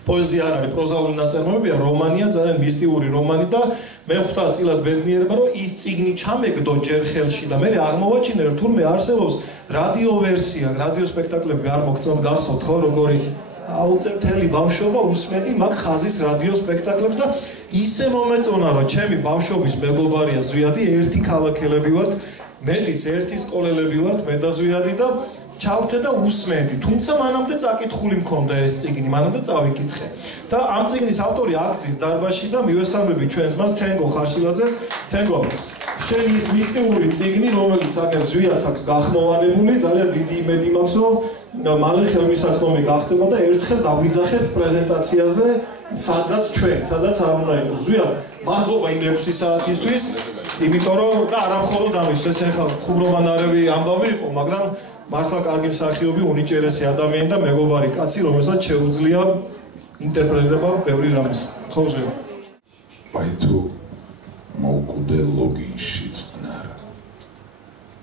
პოეზია არ არის, პროზაული ნაწარმოებია, რომანია, ძალიან მისტიური რომანი და მე ხვდა წილად ბედნიერება, რომ ის წიგნი ჩამეგდო ჯერ ხელში და მე აღმოვაჩინე, რომ თურმე არსებობს რადიო ვერსია, რადიო სპექტაკლები არ მოგწონთ გახსოვთ ხო, როგორი აუწევთელი ბავშვობა უსმენდი მაგ ხაზის რადიო სპექტაკლებს და ისე მომეწონა, რომ ჩემი ბავშვობის მეგობარია ზვიადი, ერთი ქალაქელები ვართ მეტიც ერთი სკოლელები ვართ მე და ზვიადი და ჩავთე და უსმენდი თუმცა მანამდე წაკითხული მქონდა ეს წიგნი მანამდე წავიკითხე და ამ წიგნის ავტორი აქციის დარბაში და მივესალმები ჩვენს მას თენგო ხარშილაძეს თენგო შენ ის მისტიური წიგნი რომელიც აქ ზვიადს აქვს გახმოვანებული ძალიან დიდი იმედი მაქვს რომ მალე ხელმისაწვდომი გახდება და ერთხელ დავიძახებ პრეზენტაციაზე სადაც არ უნდა იყოს ზვიად მადლობა იმ 6 საათისთვის იმიტომ რომ და არა მხოლოდ ამის ეს ახლა ხუმრობანარევი ამბავი იყო მაგრამ მართლა კარგი მსახიობი უნიჭერესი ადამიანი და მეგობარი კაცი რომელსაც შეუძლია ინტერპრეტირება ბევრი რამის ხო ზვიად აი თუ მოუკვდე ლოგინში წყნარ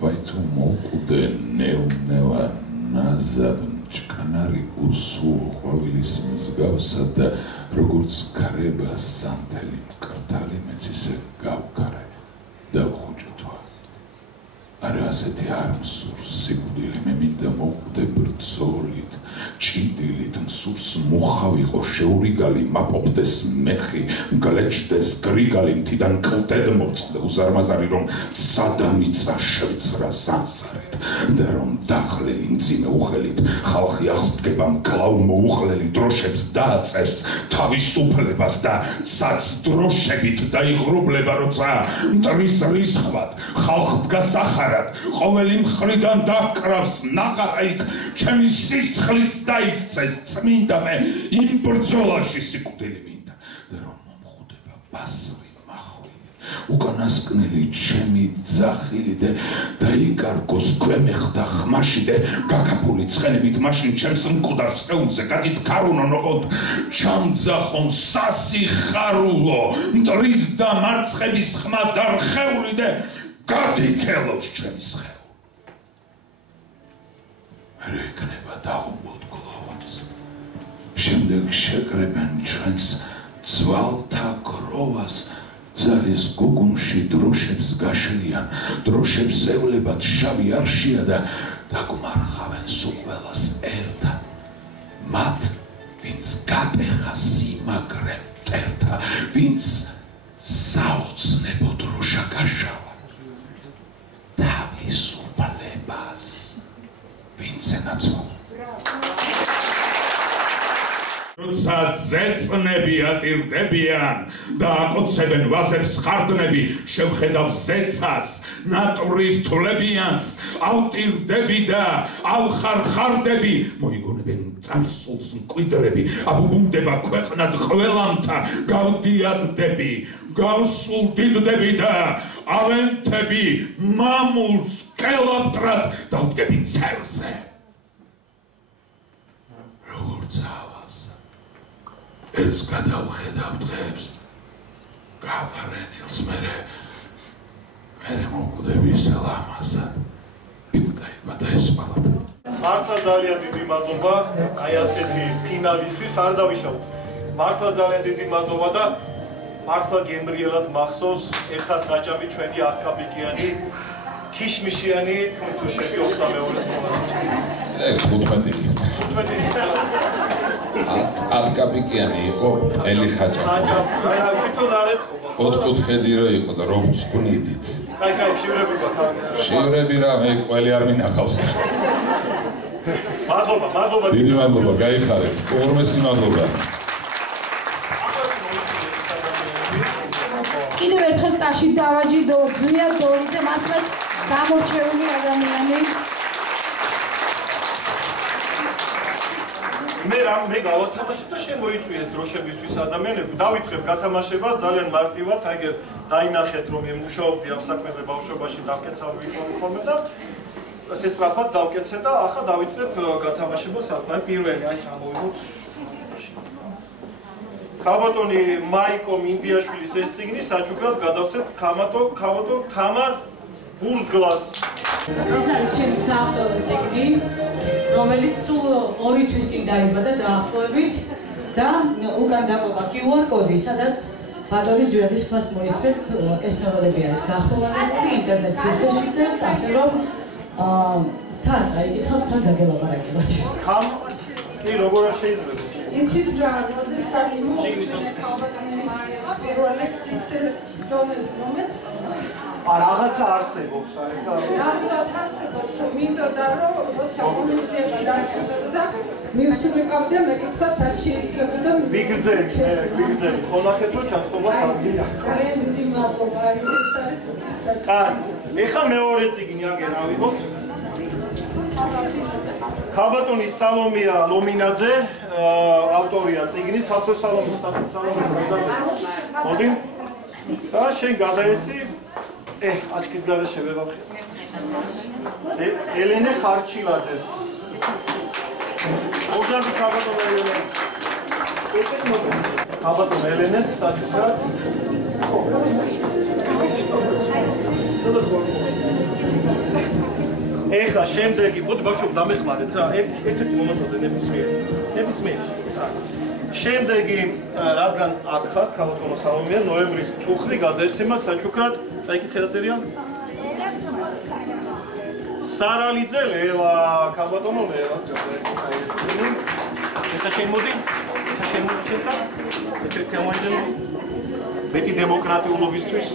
Vai tu mokude neunela nazad mčkanari usul ყვავილის მსგავსად და როგორც ქარება სამთელი მკრთალი მეცისე გავქარე და ხუჭთვა. არა ასეთი არ მსურს სიკვდილი მე მინდა მოკვდე ბრძოლით ჭიდილით მსურს მოხავიყო შეურიგალი მაფობდეს მეხი გლეჭდეს გრიგალი მთიდან კლდედ მოწყდა უზარმაზარი რომ სადამიწა შევცრა სანსარით და რომ დახლელი მძიმე უხელით ხალხი აღსდგება მკლავ მოუხლელი დროშებს დააწერს თავისუფლებას და ცაც დროშებით დაიღრუბლება როცა მტრის რისხვად ხალხ დგას ახარად ყოველი მხრიდან დაკრავს ნახარა იქ ჩემი სისხლით დაიქცეს წმინდა მე იმ ბრძოლაში სიკვდილი მინდა და რომ მომხუდება ბასრი მახვილი უკანასკნელი ჩემი ძახილი და დაიკარგოს ქვემეხდა ხმაში და გაკაფული ცხენებით მაშინ ჩემს მკვდარ სხეულზე გადითხარუნო ნოყოდ ჩამძახონ სასიხარულო მტრის და მარცხების ხმა დარხეული და გადიქელოს ჩემი სხეულ მე იქნება დაუბოთ გლოვას შემდეგ შეკრებენ ჩვენს ძვალთა გროვას ზარის გუგუნში დროშებს გაშლიან დროშებს ევლებად შავი არშია და დაგმარხავენ სულ ყველას ერთად მათ ვინც გატეხა სიმაგრე მტერთა ვინც საოცნებო დროშა გაშავა თავისუფლებას ვინც ენაცვალა როცა ზეწნები ატირდებიან და აკოცებენ ვაზებს ხარდნები შევხედავ ზეცას ნატურის თვლებიანს ავტირდები და ავხარხარდები მოიგონებენ წარსულს მკვიდრები აბუბუნდება ქვეყნად ყველამთა გავდიადდები გავსულდიდდები და ავენთები მამულს კელაპტრად დავდგები ცელზე როგორც ეს გადავხედავ დღებს გაფარენილს მერე მოკვდები სელამაზად იტყაიბა და ეს ყველაფერი მართლა ძალიან დიდი მადლობა აი ასეთი ფინალისტის არ დავიშავოთ მართლა ძალიან დიდი მადლობა და მართლა გემრიელად მახსოვს ერთად დაჭამი ჩვენი 10 კაპიკიანი ქიშმიშიანი თუ შეგეოს სამეორე სკოლაში 10 კაპიკიანი იყო ელი ხაჭაპური. თვითონ არ ეთქობა. ოთხკუთხედი რო იყო და რომ სკვნიდით. კაი, შივრები გვაქვს. შივრები რა, მე ყველი არ მინახავს. მადლობა. დიდი მადლობა, გაიხარეთ. ორმესი მადლობა. კიდევ ერთხელ ტაში დავაჯილდოვოთ ზვია დოლიძე, მართლა გამორჩეული ადამიანი. მე გავათამაშე და შემოიწვიეს დროშებისთვის ადამიანები. დავიწყებ გათამაშებას ძალიან მარტივად, აგერ დაინახეთ რომ მე მუშაობდი ამ საქმეზე ბავშვობაში დავკეცავდი ხოლმე და ესწრაფად დავკეცე და ახლა დავიწყებ გათამაშებას საქმე პირველი აი ჩამოვიდოთ. ქავატონი მაიკო მინდიაშვილის ეს წიგნი საჩუქრად გადავცეთ ქავატო თამარ ბურძგლას. ეს არის ჩემი საავტორო წიგნი, რომელიც სულ 2 თვის წინ დაიბადა დაახლოებით და უკან დაყობა QR კოდი, სადაც ბატონის ზვიადის ფას მოისმენთ, ეს ნომრები არის გახმოვანებული ინტერნეტ სივრცეში და ასე რომ თან წაიკითხავთ, თან გაგელაპარაკებათ. კი, როგორ შეიძლება? იცით რა, როდესაც მოусმინე ქალბატონი მაიას პირველ ლექციის დონეზე მომეც რაღაცა არსებობს, ახლა. რადგან არსებობს, რომ მინდოდა რომ როცა პოლიციაში დასრულდა, მიუსმენკავდა მეკითხა სად შეიძლება ვიგრძელი, ხოლმე რომ ჩაწყობა სამგია. ძალიან დიდი მადლობა, ეს არის საქმე. კაი, ეხა მეორე წიგნი აგერ ავიღოთ. ქავატონი სალომია ლომინაძე, ავტორია წიგნის, თაფლო სალომია მოდი. და შენ გადაეცი აჩქის გარეშე ვეღახე. ელენე ხარჩილაძეს. ორგანიზ ქავატონი ელენე. ესეთ მოდი. ქავატონი ელენეს საჩუქრად ეხლა შემდეგი, მოდი ბავშვები დამეხმარეთ რა, ერთ-ერთი მომაწოდე ნებისმიერ. შემდეგი, რადგან აქ ხარ, ქალბატონო სალომეა, ნოემბრის წუხრი გადაეცემა საჩუქრად, წაიკითხე რა წერია? სარალიძე ლელა, ქალბატონო ლელას გადაეცემა ეს. ესა შემოდი? ესა შემოდი ჩემთან? ერთ-ერთი ამოიძებდი? მეტი დემოკრატიულობისთვის.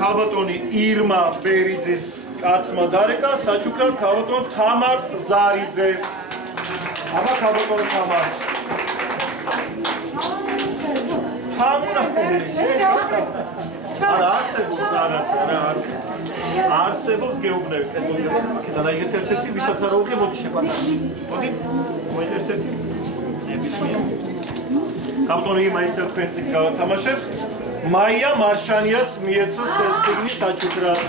ქალბატონი ირმა ბერიძის კაცმა დარეკა საჩუქრად ქალბატონ თამარ ზარიძეს. აბა ქალბატონ თამარ. არა არსებობს რაღაცა რა არსებობს გეუბნებით და დაიგეთ ერთ-ერთი ვისაც არ აუღე მოდი შეყვანო. მოდი მოიგე ერთ-ერთი ნებისმიერ. ქალბატონი ირმა ისევ თქვენს გავათამაშებ. მაია მარშანიას მიეცა ეს სიგნი საჩუქრად.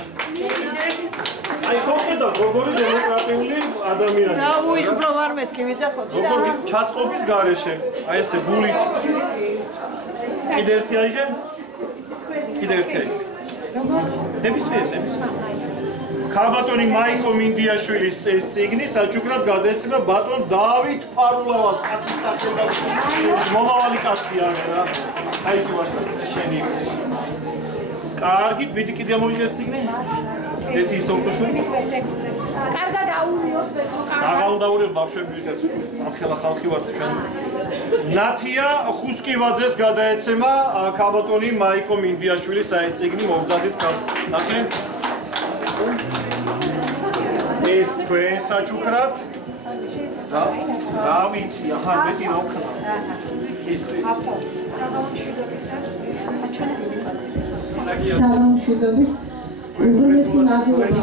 აი ხო ხედავ როგორი დემოკრატიული ადამიანი. რა უიღბლო არ მეთქი ვიძახოთ. როგორი ჩაწყობის გარეშე. აი ესე გულით. კიდე ერთი აიღე? კიდე ერთი აიღე. ნებისმიერ. ქალბატონი მაიკო მინდიაშვილის ეს სიგნი საჩუქრად გადაეცემა ბატონ დავით პარულავას კაცის სახელად. მომავალი კაცია რა. აი კი ვაშკა შენი. კარგი, ვიდი კიდე ამოვიღეთ სიგნი? ერთი ისო უყურე. კარგად აურიოთ ბესო კარგად. აღარ დაურიოთ ბავშვები ვიღეთ. ახლა ხალხი ვართ ჩვენ. ნათია ხუსკივაძეს გადაეცემა ქალბატონი მაიკო მინდიაშვილის ეს სიგნი მოგზადით ნახე. ეს თქვენ საჩუქრად? რა ვიცი, ახლა მეტი რა ვქნა. სალამშვიდობის უღრმესი მადლობა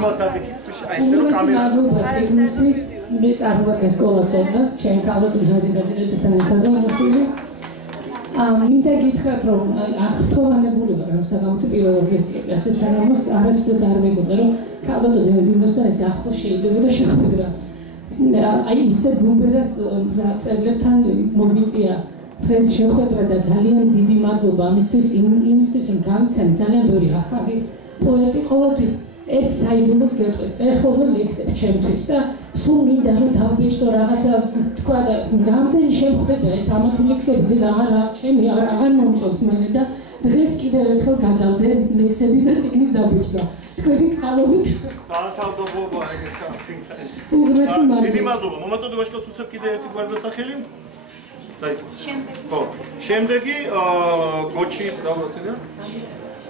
ციგნისთვის მე წარმოვადგენ სკოლას ოდნას ჩემ ქალბატონ ჰაზიბაძეძესთან ერთად მოსული მინდა გითხრათ რომ აღფრთოვანებულება რომ საგამოთო პირველ ორკესტრში ასეთ საგამოს არასდროს არ მეგონდა რომ ქალბატონ დინოსთან ეს ახლო შეიძლება და შეხვედრა აი ისე გუმბერას წერლებთან მომიწია დღეს შეხვედრა და ძალიან დიდი მადლობა ამისთვის იმისთვის რომ გავიცან ძალიან ბევრი ახალი პოეტი ყოველთვის ერთ საიდუმლოს გეტყვი წერხოზე ლექსებს ჩემთვის და სულ მინდა რომ დავბეჭდო რაღაცა თქვა და რამდენი შემხვდება ეს ამათი ლექსები და ჩემი აღარ მომწონს მერე და დღეს კიდევ ერთხელ გადავდე ლექსების და წიგნის დაბეჭდა თქვენი წყალობით ძალიან თავდადობა ეგ უღრმესი მადლობა დიდი მადლობა მომაწოდებაში გავუცებ კიდე ერთი გვერდასახელი შემდეგი გოჩი რა ვწერია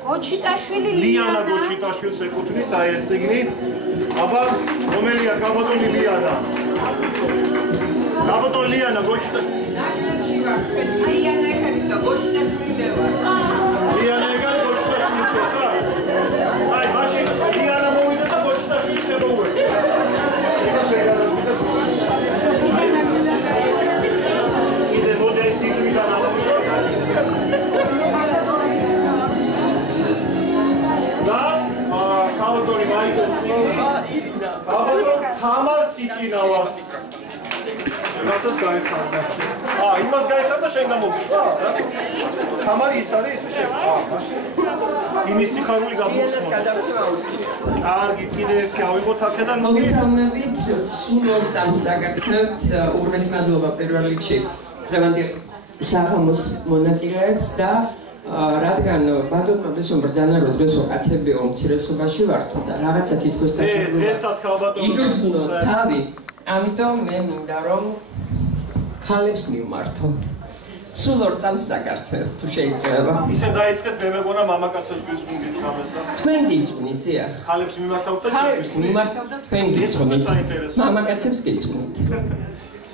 გოჩიტაშვილი ლიანა გოჩიტაშვილს ეკუთვნის აი ეს ციგნი აბა რომელია ქალბატონი ლიანა ქალბატონ ლიანა გოჩიტაშვილი ლიანა ეხარის და გოჩიტაშვილი მე ვარ ლიანა ეხარი გოჩიტაშვილი ხარ აი მაშინ ლიანა მოვიდა და გოჩიტაშვილი შემოუერთდა კიდე მოდესი ვიდა ნალავშო ქალბატონი მაიკო ქალბატონ თამარ სიჭინავას რასაც გაიხარდა იმას გაიხარდა შენ გამოგიშვა რა თამარი ის არის შენ მაშინ იმის სიხარული გამოსმა კარგი კიდე ერთი ავიღოთ აქედან მოგესალმებით სულ ორ წამს დაგაგრძელებთ უღრმესი მადლობა პირველ რიგში დღევანდელ საღამოს მონაწილეებს და რადგან ბატონმა ბესომ ბრძანა რომ დღესო კაცებიო უმცირესობაში ვართო და რაღაცა თითქოს დაჭერბა დღესაც ქალბატონო იგრძნო თავი ამიტომ მე მინდა რომ ხალებს მივმართო სულ ორ წამს დაგაგრძელებ თუ შეიძლება ისე დაიწყეთ მე მეგონა მამაკაცებს გიძღვნით რამეს და თქვენ გიძღვნით დიახ ხალებს მიმართავთ და ხალებს მიმართავთ და თქვენ გიძღვნით მამაკაცებს გიძღვნით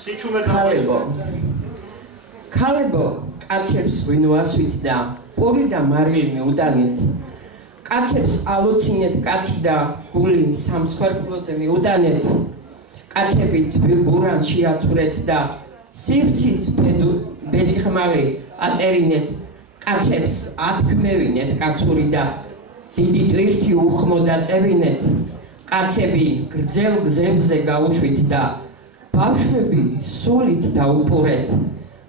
სიჩუმე ქალებო კაცებს ვინოასვით და პური და მარილი მიუტანეთ კაცებს ალოცინეთ კაცი და გული სამსხვერპლოზე მიუტანეთ კაცები თბილბურან შეაწურეთ და სივრცის ბედიხმალი აწერინეთ კაცებს ათქმევინეთ კაცური და დიდი ტვირთი უხმო დაწევინეთ კაცები გრძელ გზებზე გაუშვით და ბავშვები სულით დაუპურეთ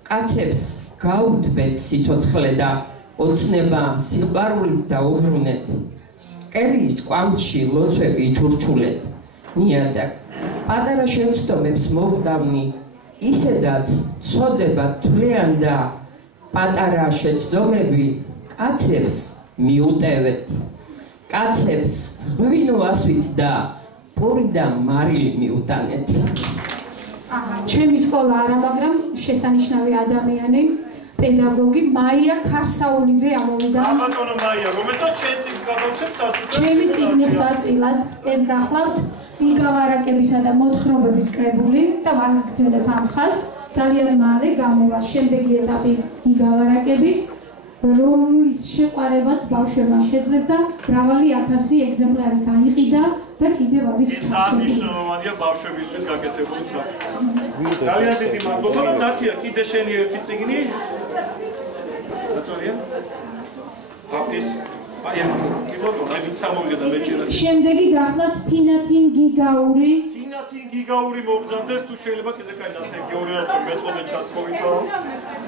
კაცებს გაუთბეთ სიცოცხლე და ოცნება სიყვარულით დაუბრუნეთ. კერიის კვამში ლოცვები ჩურჩულეთ. ნიადაგ პატარა შეცდომებს მოგდავნი, ისედაც წოდება თვლიან და პატარა შეცდომები კაცებს მიუტევეთ. კაცებს ღვინო ასვით და პური და მარილი მიუტანეთ. ჩემი სკოლა არა, მაგრამ შესანიშნავი ადამიანი, პედაგოგი მაია ქარსაულიძე ამოვიდა. ბატონო მაია, რომელსაც შენ წიგნს გადავცემ სასწავლებლად. ჩემი წიგნი ხვდაწილად, ეს გახლავთ მიგავარაკებისა და მოთხრობების კრებული და ვაგრძელებ ამ ხაზს. ძალიან მალე გამოვა შემდეგი ეტაპი მიგავარაკების, რომლის შეყვარებაც ბავშვებმა შეძლეს და მრავალი 1000 ეგზემპლარი გაიყიდა და კიდევ არის ის აღნიშნულოვანია ბავშვებისთვის გაკეთებული საქმე. ძალიან დიდი მადლობა და ნათია, კიდე შენი ერთი წიგნი. რაცორია? აპის აი კი ბატონო, აი ვინც ამოვიდა და მეჭირა. შემდეგი გახლავთ თინათინ გიგაური. თინათინ გიგაური მოგზანდეს თუ შეიძლება კიდე კაი ნათია გეური რატომ მეტყოდე ჩათხოვითო.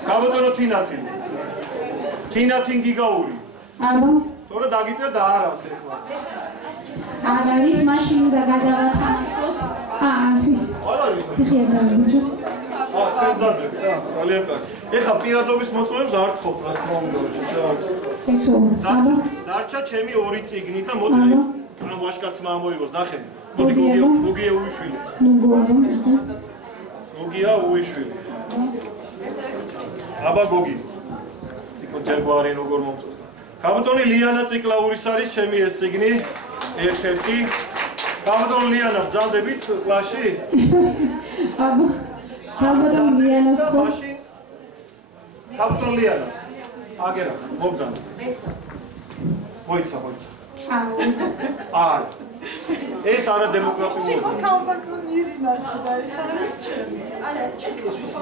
გაბატონო თინათინ. თინათინ გიგაური. აბა. თორე დაგიწერ და არ არის ახლა. არ არის, მაშინ უნდა გადავათამაშოთ. არის. არ არის. ხიება ბიჭოს. ფერდადები, ძალიან კარგი. ეხლა პირადობის მოწმობებს არ თხოვთ, რა თქმა უნდა, ესო. აბა. დარჩა ჩემი ორი წიგნი და მოდი ამ ვაშკაცმა ამოიღოს, ნახე. მოდი გოგია უიშვილი. გოგია უიშვილი. აბა გოგი. ჯერგვარი როგორ მომწონს. გაბატონი ლიანა ციკლაურის არის ჩემი ეს წიგნი. ერთ-ერთი. გაბატონი ლიანა, ბრძანდებით კლასში? აბა. გაბატონი ლიანა მაშინ. გაბატონი ლიანა. აგერა, მობძანდ. მოიცა. არ. ეს არა დემოკრატიული. სიხო ქალბატონი ირინას და ეს არის ჩემი. არა, ჩემთვის.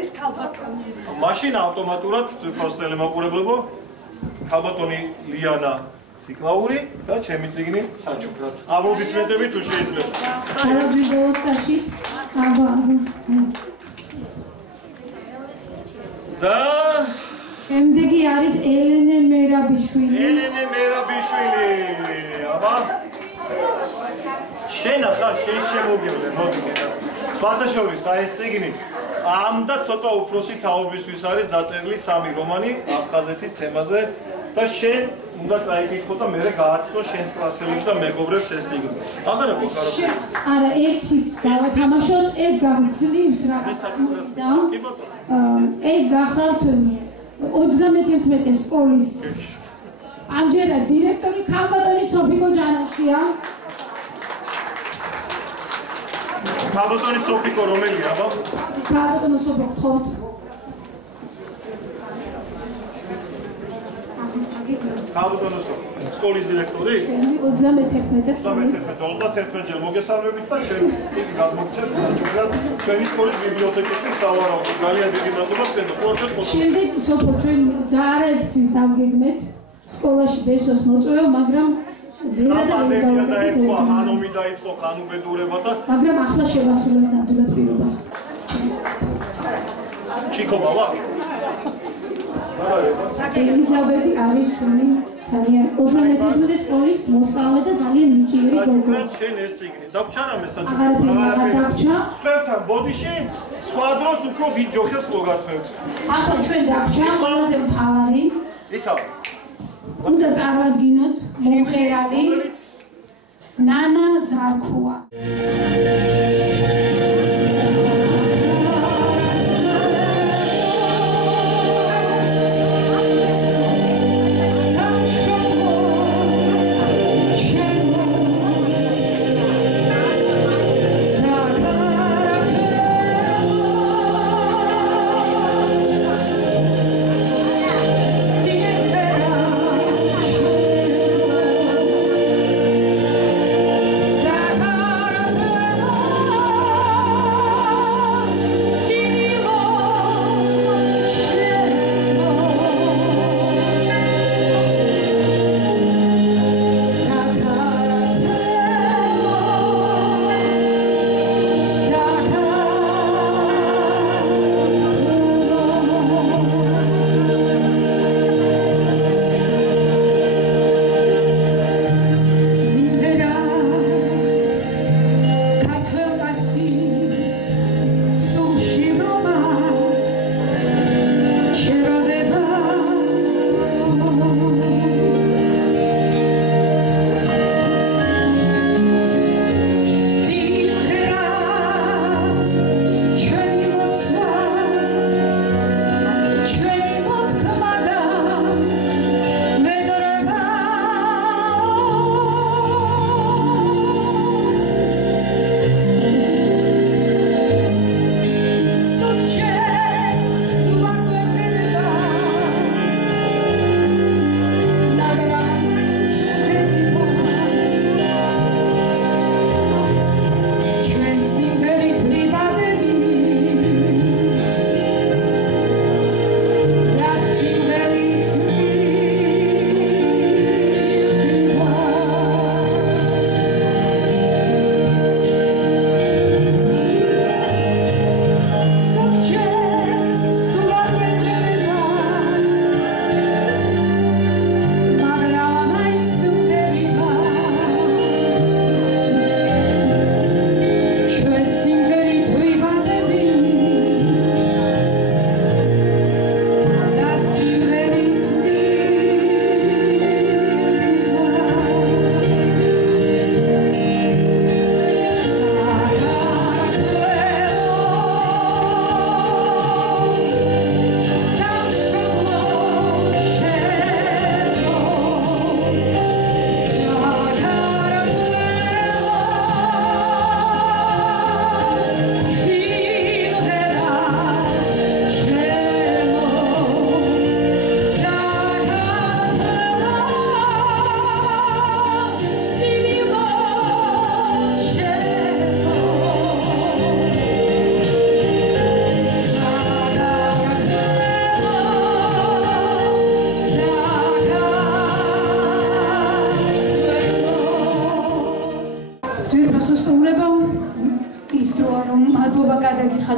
ეს ქალბატონი ირინა. მაშინ ავტომატურად თვითონ ტელემაყურებლებო ქალბატონი ლიანა ციკლაური და ჩემი წიგნი საჩუქრად. აპლოდისმენტები თუ შეიძლება. არა ბიბლიოთეკაში. აბა. და შემდეგი არის ელენე მერაბიშვილი. ელენე მერაბიშვილი. აბა. შენ ახლა შენ შემოგივლე, მოდი კეთაც. სხვათა შორის აი ეს წიგნი ამ და ცოტა უფროსი თაობისთვის არის დაწერილი 3 რომანი აფხაზეთის თემაზე და შენ უნდა წაიკითხო და მე გააცნო შენს კლასელებს და მეგობრებს ეს წიგნი. აღარა გქარო. არა, ერთიც გავათამაშოთ, ეს გავძლივს რა. ეს გახლავთ 31 სკოლის ამჯერად დირექტორი ქალბატონი სოფიკო ჯანაშია. ქალბატონი სოფიკო რომელია, აბა? ქალბატონი სოფიკო გთხოვთ. ქალბატონი სკოლის დირექტორი? 31 ჯერ მოგესალმებით და ჩემს წიგნს გადმოგცემთ საჩუქრად ჩვენი სკოლის ბიბლიოთეკაში სავარაუდო. ძალიან დიდი მადლობა თქვენ პორტეთ მოწმობთ. შემდეგ სოფო ჩვენ არაერთის დავგეგმეთ სკოლაში ბესოს მოწვევა, მაგრამ პანდემია დაერქვა, ხანომი დაიწყო, ხანუბედურება და მაგრამ ახლა შევასრულებთ ნამდვილად პირობას. ჩიკო ბაბა. ელიზაბეტი არის ჩვენი ძალიან 31 სკოლის მოსწავლე და ძალიან ნიჭიერი გოგო. შენ ეს წიგნი დავჩარამე საჩუქრად. დავჩა. სხვებთან ბოდიში სხვა დროს უფრო დიდ ჯოხებს მოგართმევთ. ახლა ჩვენ დავჩა ყველაზე მთავარი. ისა უნდა წარმოვადგინოთ მომღერალი ნანა ზარქუა. Sakarate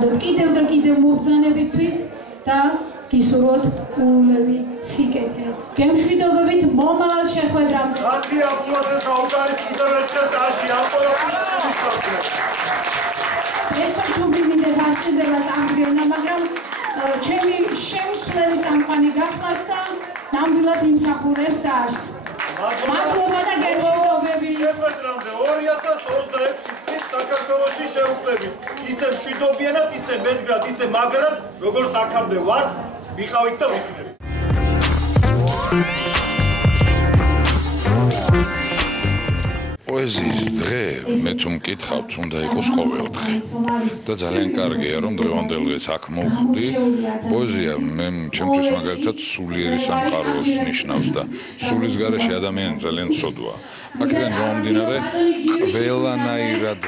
გიცადოთ კიდევ და კიდევ მობრძანებისთვის და გისურვოთ უულევი სიკეთე. გემშვიდობებით მომავალ შეხვედრამ. მათი აპლოდეს გაუგარეთ კიდევ ერთხელ წაში ამ ყველაფერს ვისწავლეთ. ეს ჩუბი მინდა აღჭირდება წამდგენნა, მაგრამ ჩემი შეუცვლელი წამყვანი გახლავთ და ნამდვილად იმსახურებს დარს. მადლობა და გემშვიდობები. შეხვედრამდე 2026 წლის საქართველოში შევხვდებით. ისე მშვიდობიანად, ისე მედგრად, ისე მაგრად, როგორც აქამდე ვართ, ვიყავით და ვიქნებით. პოეზიის დღე მე თუ მკითხავთ, უნდა იყოს ყოველდღე. და ძალიან კარგია, რომ დღევანდელ დღეს აქ მოვხვდი. პოეზია მე ჩემთვის მაგალითად სულიერი სამყაროს ნიშნავს და სულის გარეშე ადამიანი ძალიან ცოდვაა. აქედან გამომდინარე, ყველანაირად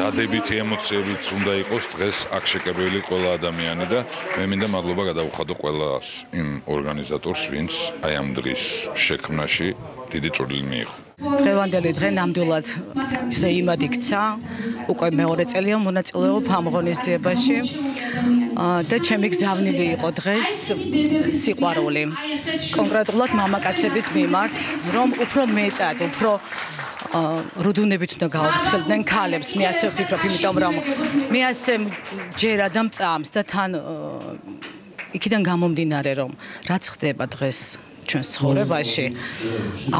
დადებითი ემოციებით უნდა იყოს დღეს აქ შეკრებილი ყველა ადამიანი და მე მინდა მადლობა გადავუხადო ყველას იმ ორგანიზატორს, ვინც აი ამ დღის შექმნაში დიდი წვლილი მიიღო. დღევანდელი დღე ნამდვილად ისე იმად იქცა, უკვე მეორე წელია მონაწილეობ ამ ღონისძიებაში და ჩემი გზავნილი იყო დღეს სიყვარული. კონკრეტულად მამაკაცების მიმართ, რომ უფრო მეტად, უფრო რუდუნებით უნდა გაუფრთხილდნენ ქალებს, მე ასე ვფიქრობ, იმიტომ რომ მე ასე ჯერა და მწამს და თან იქიდან გამომდინარე, რომ რაც ხდება დღეს ჩვენს ცხოვრებაში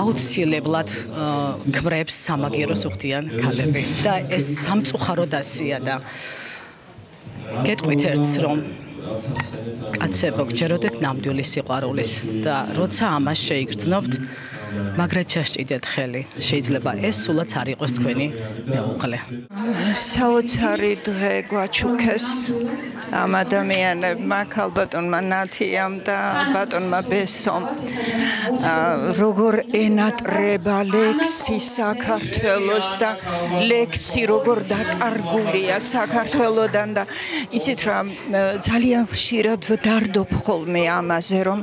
აუცილებლად ქმრებს სამაგიეროს უხდიან ქალები და ეს სამწუხაროდ ასეა და გეტყვით ერთს რომ კაცებო გჯეროდეთ ნამდვილი სიყვარულის და როცა ამას შეიგრძნობთ მაგრად ჩასჭიდეთ ხელი შეიძლება ეს სულაც არ იყოს თქვენი მეუღლე საოცარი დღე გვაჩუქეს ამ ადამიანებმა ქალბატონმა ნათიამ და ბატონმა ბესომ როგორ ენატრება ლექსი საქართველოს და ლექსი როგორ დაკარგულია საქართველოდან და იცით რა ძალიან ხშირად ვდარდობ ხოლმე ამაზე რომ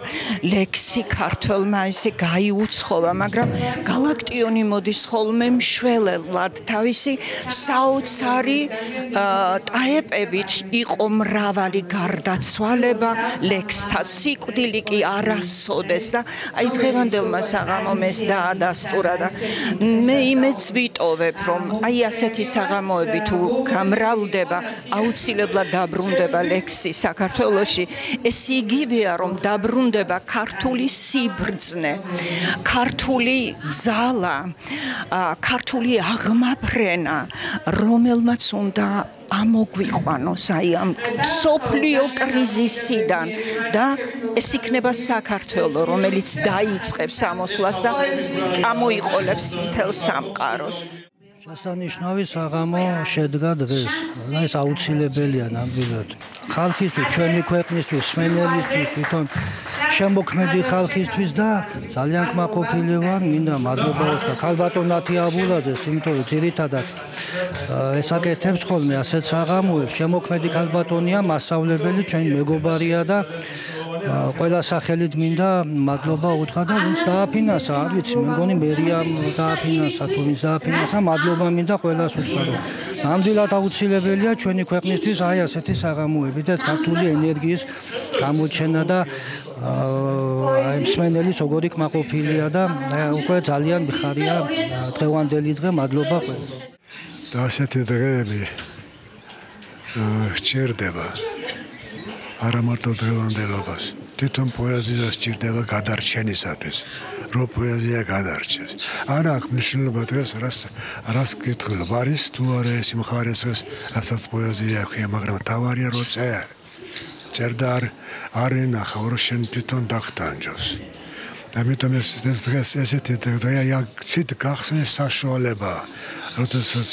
ლექსი ქართველმა ესე გაიუცხოვა მაგრამ გალაქტიონი მოდის ხოლმე მშველელად თავისი საოცარი ტაეპებით იყო მრავალი გარდაცვალება ლექსთა სიკვდილი კი არასოდეს და აი დღევანდელმა საღამომ ეს დაადასტურა და მე იმეც ვიტოვებ რომ აი ასეთი საღამოები თუ გამრავლდება აუცილებლად დაბრუნდება ლექსი საქართველოში ეს იგივეა რომ დაბრუნდება ქართული სიბრძნე ქართული ძალა ქართული აღმაფრენა რომელმაც უნდა ამოგვიყვანოს აი ამ სოფლიო კრიზისიდან და ეს იქნება საქართველო რომელიც დაიწყებს ამოსვლას და ამოიყოლებს მთელ სამყაროს შესანიშნავი საღამო შედგა დღეს და ეს აუცილებელია ნამდვილად ხალხისთვის ჩვენი ქვეყნისთვის სმენელისთვის თვითონ შემოქმედი ხალხისთვის და ძალიან კმაყოფილი ვარ მინდა მადლობა უთხრა ქალბატონ ნათი აბულაძეს იმიტომ რომ ძირითადად ესაკეთებს ხოლმე ასეთ საღამოებს შემოქმედი ქალბატონია მასწავლებელი ჩვენი მეგობარია და ყველა სახელით მინდა მადლობა უთხრა და ვინც დააფინანსა არ ვიცი მე მგონი მერიამ დააფინანსა თუ ვინც დააფინანსა მადლობა მინდა ყველას უთხრა რომ ნამდვილად აუცილებელია ჩვენი ქვეყნისთვის აი ასეთი საღამოები და ქართული ენერგიის გამოჩენა და აი მსმენელის როგორი კმაყოფილია და უკვე ძალიან მიხარია დღევანდელი დღე მადლობა ყველას და ასეთი დღეები სჭირდება არა მარტო დღევანდელობას თვითონ პოეზია სჭირდება გადარჩენისათვის რომ პოეზია გადარჩეს არა აქვს მნიშვნელობა დღეს რას კითხულობ არის თუ არა ეს მხარეს რასაც პოეზია ქვია მაგრამ თავარია რომ წერდა არ ენახა რომ შენ თვითონ დაგტანჯოს ამიტომ ეს დღეს ესეთი დღეა ცით გახსნის საშუალება როდესაც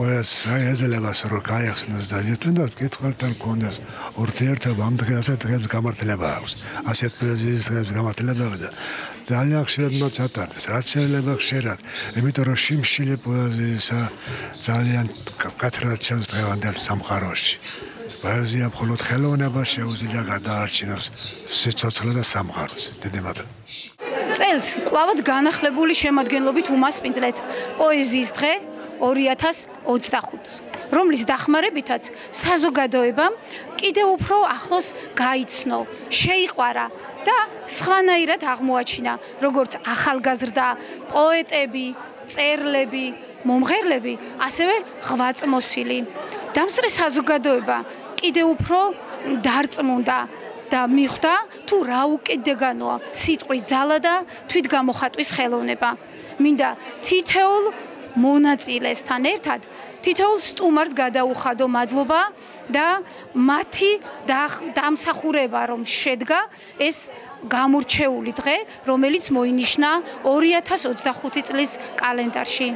პოეზია ეძლებას რომ გაიხსნას და თუნდაც კითხველთან კონდეს ურთიერთობა ამ დღეს გამართლება აქვს ასეთ პოეზიის დღეს გამართლება და ძალიან ხშირად უნდა ჩატარდეს რაც შეიძლება ხშირად იმიტომ რომ შიმშილი პოეზიისა ძალიან კათრად ჩანს დღევანდელ სამყაროში პოეზია მხოლოდ ხელოვნება შეუძლია გადაარჩინოს სიცოცხლე და სამყაროს დიდი მადლობა წელს კვლავაც განახლებული შემადგენლობით უმასპინძლეთ პოეზიის დღე 2025 რომლის დახმარებითაც საზოგადოებამ კიდევ უფრო ახლოს გაიცნო, შეიყვარა და სხვანაირად აღმოაჩინა, როგორც ახალგაზრდა პოეტები, მწერლები, მომღერლები, ასევე ღვაწლმოსილი. დამსწრე საზოგადოება კიდევ უფრო დარწმუნდა და მიხვდა თუ რა უკიდეგანოა სიტყვის ძალა და თვითგამოხატვის ხელოვნება. მინდა თითოეულ მონაწილესთან ერთად თითოეულ სტუმარს გადაუხადო მადლობა და მათი დამსახურება რომ შედგა ეს გამორჩეული დღე, რომელიც მოინიშნა 2025 წლის კალენდარში.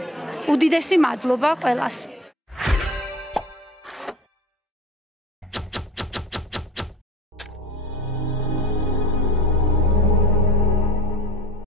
უდიდესი მადლობა ყველას.